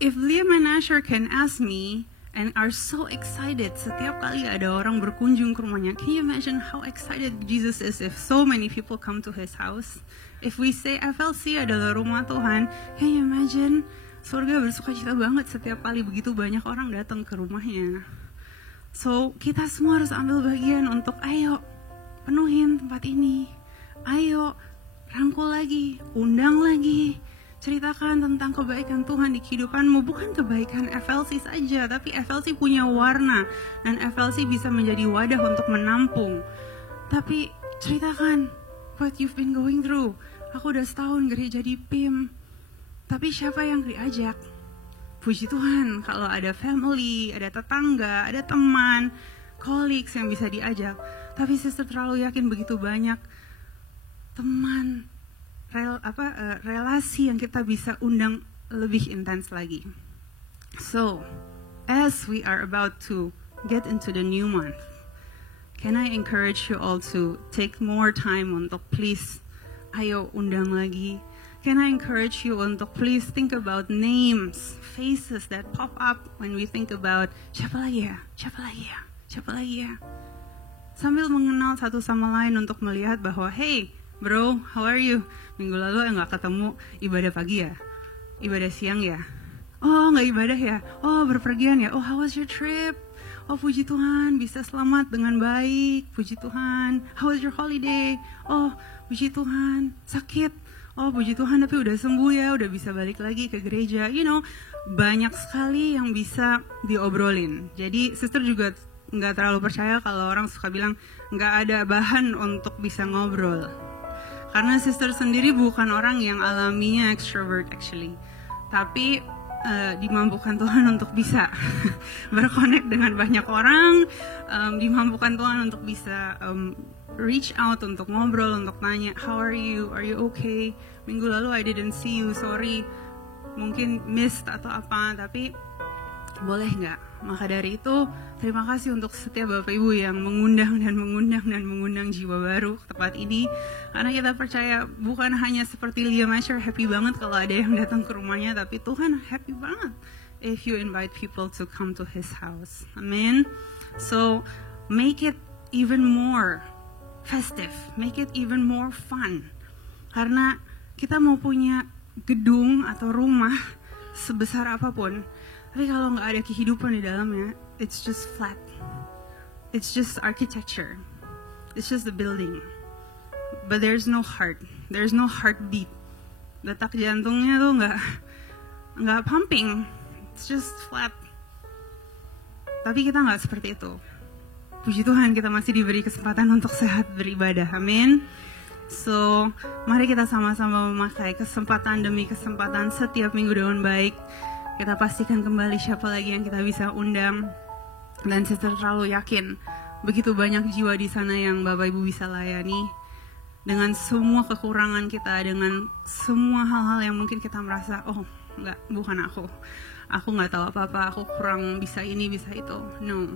if Liam and Asher can ask me and are so excited setiap kali ada orang berkunjung ke rumahnya, can you imagine how excited Jesus is if so many people come to his house? If we say FLC adalah rumah Tuhan, can you imagine surga bersukacita banget setiap kali begitu banyak orang datang ke rumahnya. So kita semua harus ambil bagian untuk ayo penuhin tempat ini, ayo rangkul lagi, undang lagi, ceritakan tentang kebaikan Tuhan di kehidupanmu. Bukan kebaikan FLC saja, tapi FLC punya warna dan FLC bisa menjadi wadah untuk menampung. Tapi ceritakan what you've been going through. Aku udah setahun gereja di PIM, tapi siapa yang diajak? Puji Tuhan kalau ada family, ada tetangga, ada teman, colleagues yang bisa diajak. Tapi sister terlalu yakin begitu banyak teman, relasi yang kita bisa undang lebih intens lagi. So, as we are about to get into the new month, can I encourage you all to take more time untuk please, ayo undang lagi. Can I encourage you untuk please think about names, faces that pop up when we think about siapa lagi ya, siapa lagi ya, siapa lagi ya. Sambil mengenal satu sama lain untuk melihat bahwa, hey, bro, how are you? Minggu lalu nggak ketemu, ibadah pagi ya? Ibadah siang ya? Oh, nggak ibadah ya? Oh, berpergian ya? Oh, how was your trip? Oh puji Tuhan bisa selamat dengan baik. Puji Tuhan. How was your holiday? Oh puji Tuhan. Sakit. Oh puji Tuhan tapi udah sembuh ya. Udah bisa balik lagi ke gereja. You know, banyak sekali yang bisa diobrolin. Jadi sister juga nggak terlalu percaya kalau orang suka bilang nggak ada bahan untuk bisa ngobrol. Karena sister sendiri bukan orang yang alaminya extrovert actually. Tapi dimampukan Tuhan untuk bisa berconnect dengan banyak orang, dimampukan Tuhan untuk bisa reach out, untuk ngobrol, untuk tanya, how are you okay? Minggu lalu I didn't see you, sorry, mungkin missed atau apa, tapi boleh nggak? Maka dari itu, terima kasih untuk setiap Bapak Ibu yang mengundang jiwa baru ke tempat ini. Karena kita percaya bukan hanya seperti Liam Asher happy banget kalau ada yang datang ke rumahnya, tapi Tuhan happy banget if you invite people to come to His house. Amen. So make it even more festive, make it even more fun. Karena kita mau punya gedung atau rumah sebesar apapun, tapi kalau nggak ada kehidupan di dalamnya, it's just flat. It's just architecture. It's just the building. But there's no heart. There's no heartbeat. Detak jantungnya tuh nggak pumping. It's just flat. Tapi kita nggak seperti itu. Puji Tuhan kita masih diberi kesempatan untuk sehat beribadah. Amin. So, mari kita sama-sama memakai kesempatan demi kesempatan setiap minggu dengan baik. Kita pastikan kembali siapa lagi yang kita bisa undang. Dan sister terlalu yakin begitu banyak jiwa di sana yang Bapak Ibu bisa layani. Dengan semua kekurangan kita, dengan semua hal-hal yang mungkin kita merasa, oh enggak, bukan aku. Aku gak tahu apa-apa, aku kurang bisa ini, bisa itu. No,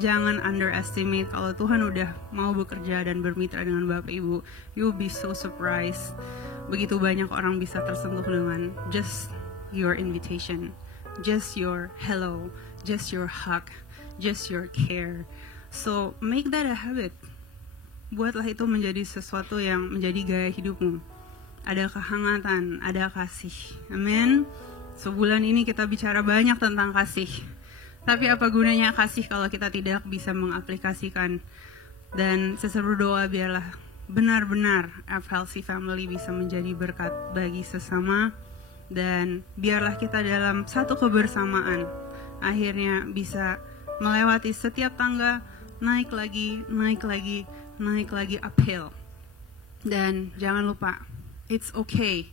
jangan underestimate kalau Tuhan udah mau bekerja dan bermitra dengan Bapak Ibu. You'll be so surprised. Begitu banyak orang bisa tersentuh dengan just your invitation, just your hello, just your hug, just your care. So make that a habit. Buatlah itu menjadi sesuatu yang menjadi gaya hidupmu. Ada kehangatan, ada kasih. Amin. So bulan ini kita bicara banyak tentang kasih. Tapi apa gunanya kasih kalau kita tidak bisa mengaplikasikan? Dan saya berdoa biarlah benar-benar FLC Family bisa menjadi berkat bagi sesama. Dan biarlah kita dalam satu kebersamaan akhirnya bisa melewati setiap tangga, naik lagi uphill. Dan jangan lupa, it's okay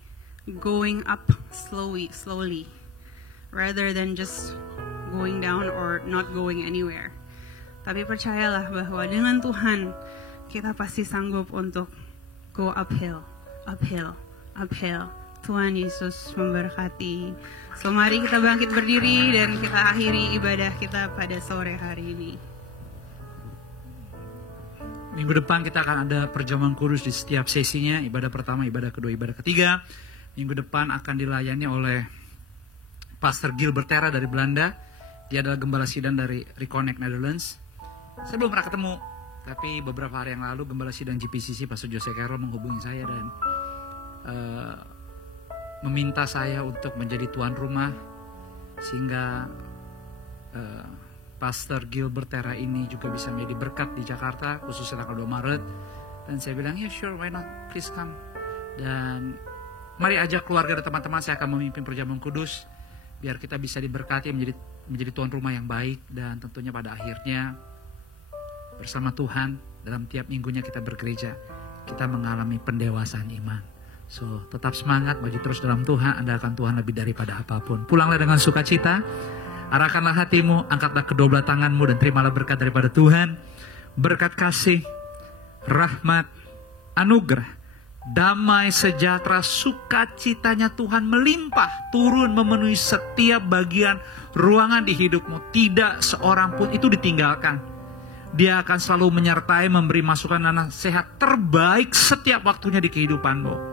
going up slowly rather than just going down or not going anywhere. Tapi percayalah bahwa dengan Tuhan kita pasti sanggup untuk go uphill. Tuhan Yesus memberkati. So mari kita bangkit berdiri dan kita akhiri ibadah kita pada sore hari ini. Minggu depan kita akan ada perjamuan kudus di setiap sesinya. Ibadah pertama, ibadah kedua, ibadah ketiga. Minggu depan akan dilayani oleh Pastor Gilbert Tera dari Belanda. Dia adalah gembala sidang dari Reconnect Netherlands. Saya belum pernah ketemu, tapi beberapa hari yang lalu gembala sidang GPCC Pastor Jose Carroll menghubungi saya dan meminta saya untuk menjadi tuan rumah sehingga Pastor Gilbert Tera ini juga bisa menjadi berkat di Jakarta khususnya tanggal 2 Maret. Dan saya bilang ya sure, why not, please come. Dan mari ajak keluarga dan teman-teman, saya akan memimpin perjamuan kudus biar kita bisa diberkati menjadi tuan rumah yang baik. Dan tentunya pada akhirnya bersama Tuhan dalam tiap minggunya kita bergereja, kita mengalami pendewasaan iman. So, tetap semangat, maju terus dalam Tuhan, andalkan Tuhan lebih daripada apapun. Pulanglah dengan sukacita, arahkanlah hatimu, angkatlah kedua belah tanganmu dan terimalah berkat daripada Tuhan. Berkat kasih, rahmat, anugerah, damai, sejahtera, sukacitanya Tuhan melimpah, turun memenuhi setiap bagian ruangan di hidupmu. Tidak seorang pun itu ditinggalkan. Dia akan selalu menyertai, memberi masukan dan nasihat terbaik setiap waktunya di kehidupanmu.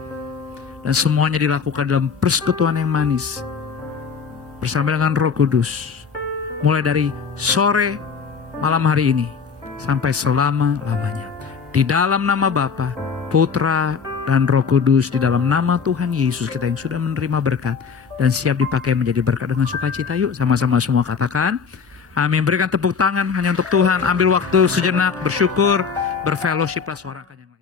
Dan semuanya dilakukan dalam persekutuan yang manis bersama dengan Roh Kudus, mulai dari sore malam hari ini sampai selama-lamanya. Di dalam nama Bapa, Putra, dan Roh Kudus, di dalam nama Tuhan Yesus kita yang sudah menerima berkat dan siap dipakai menjadi berkat dengan sukacita. Yuk sama-sama semua katakan Amin. Berikan tepuk tangan hanya untuk Tuhan. Ambil waktu sejenak bersyukur, berfellowship lah seorang yang lain.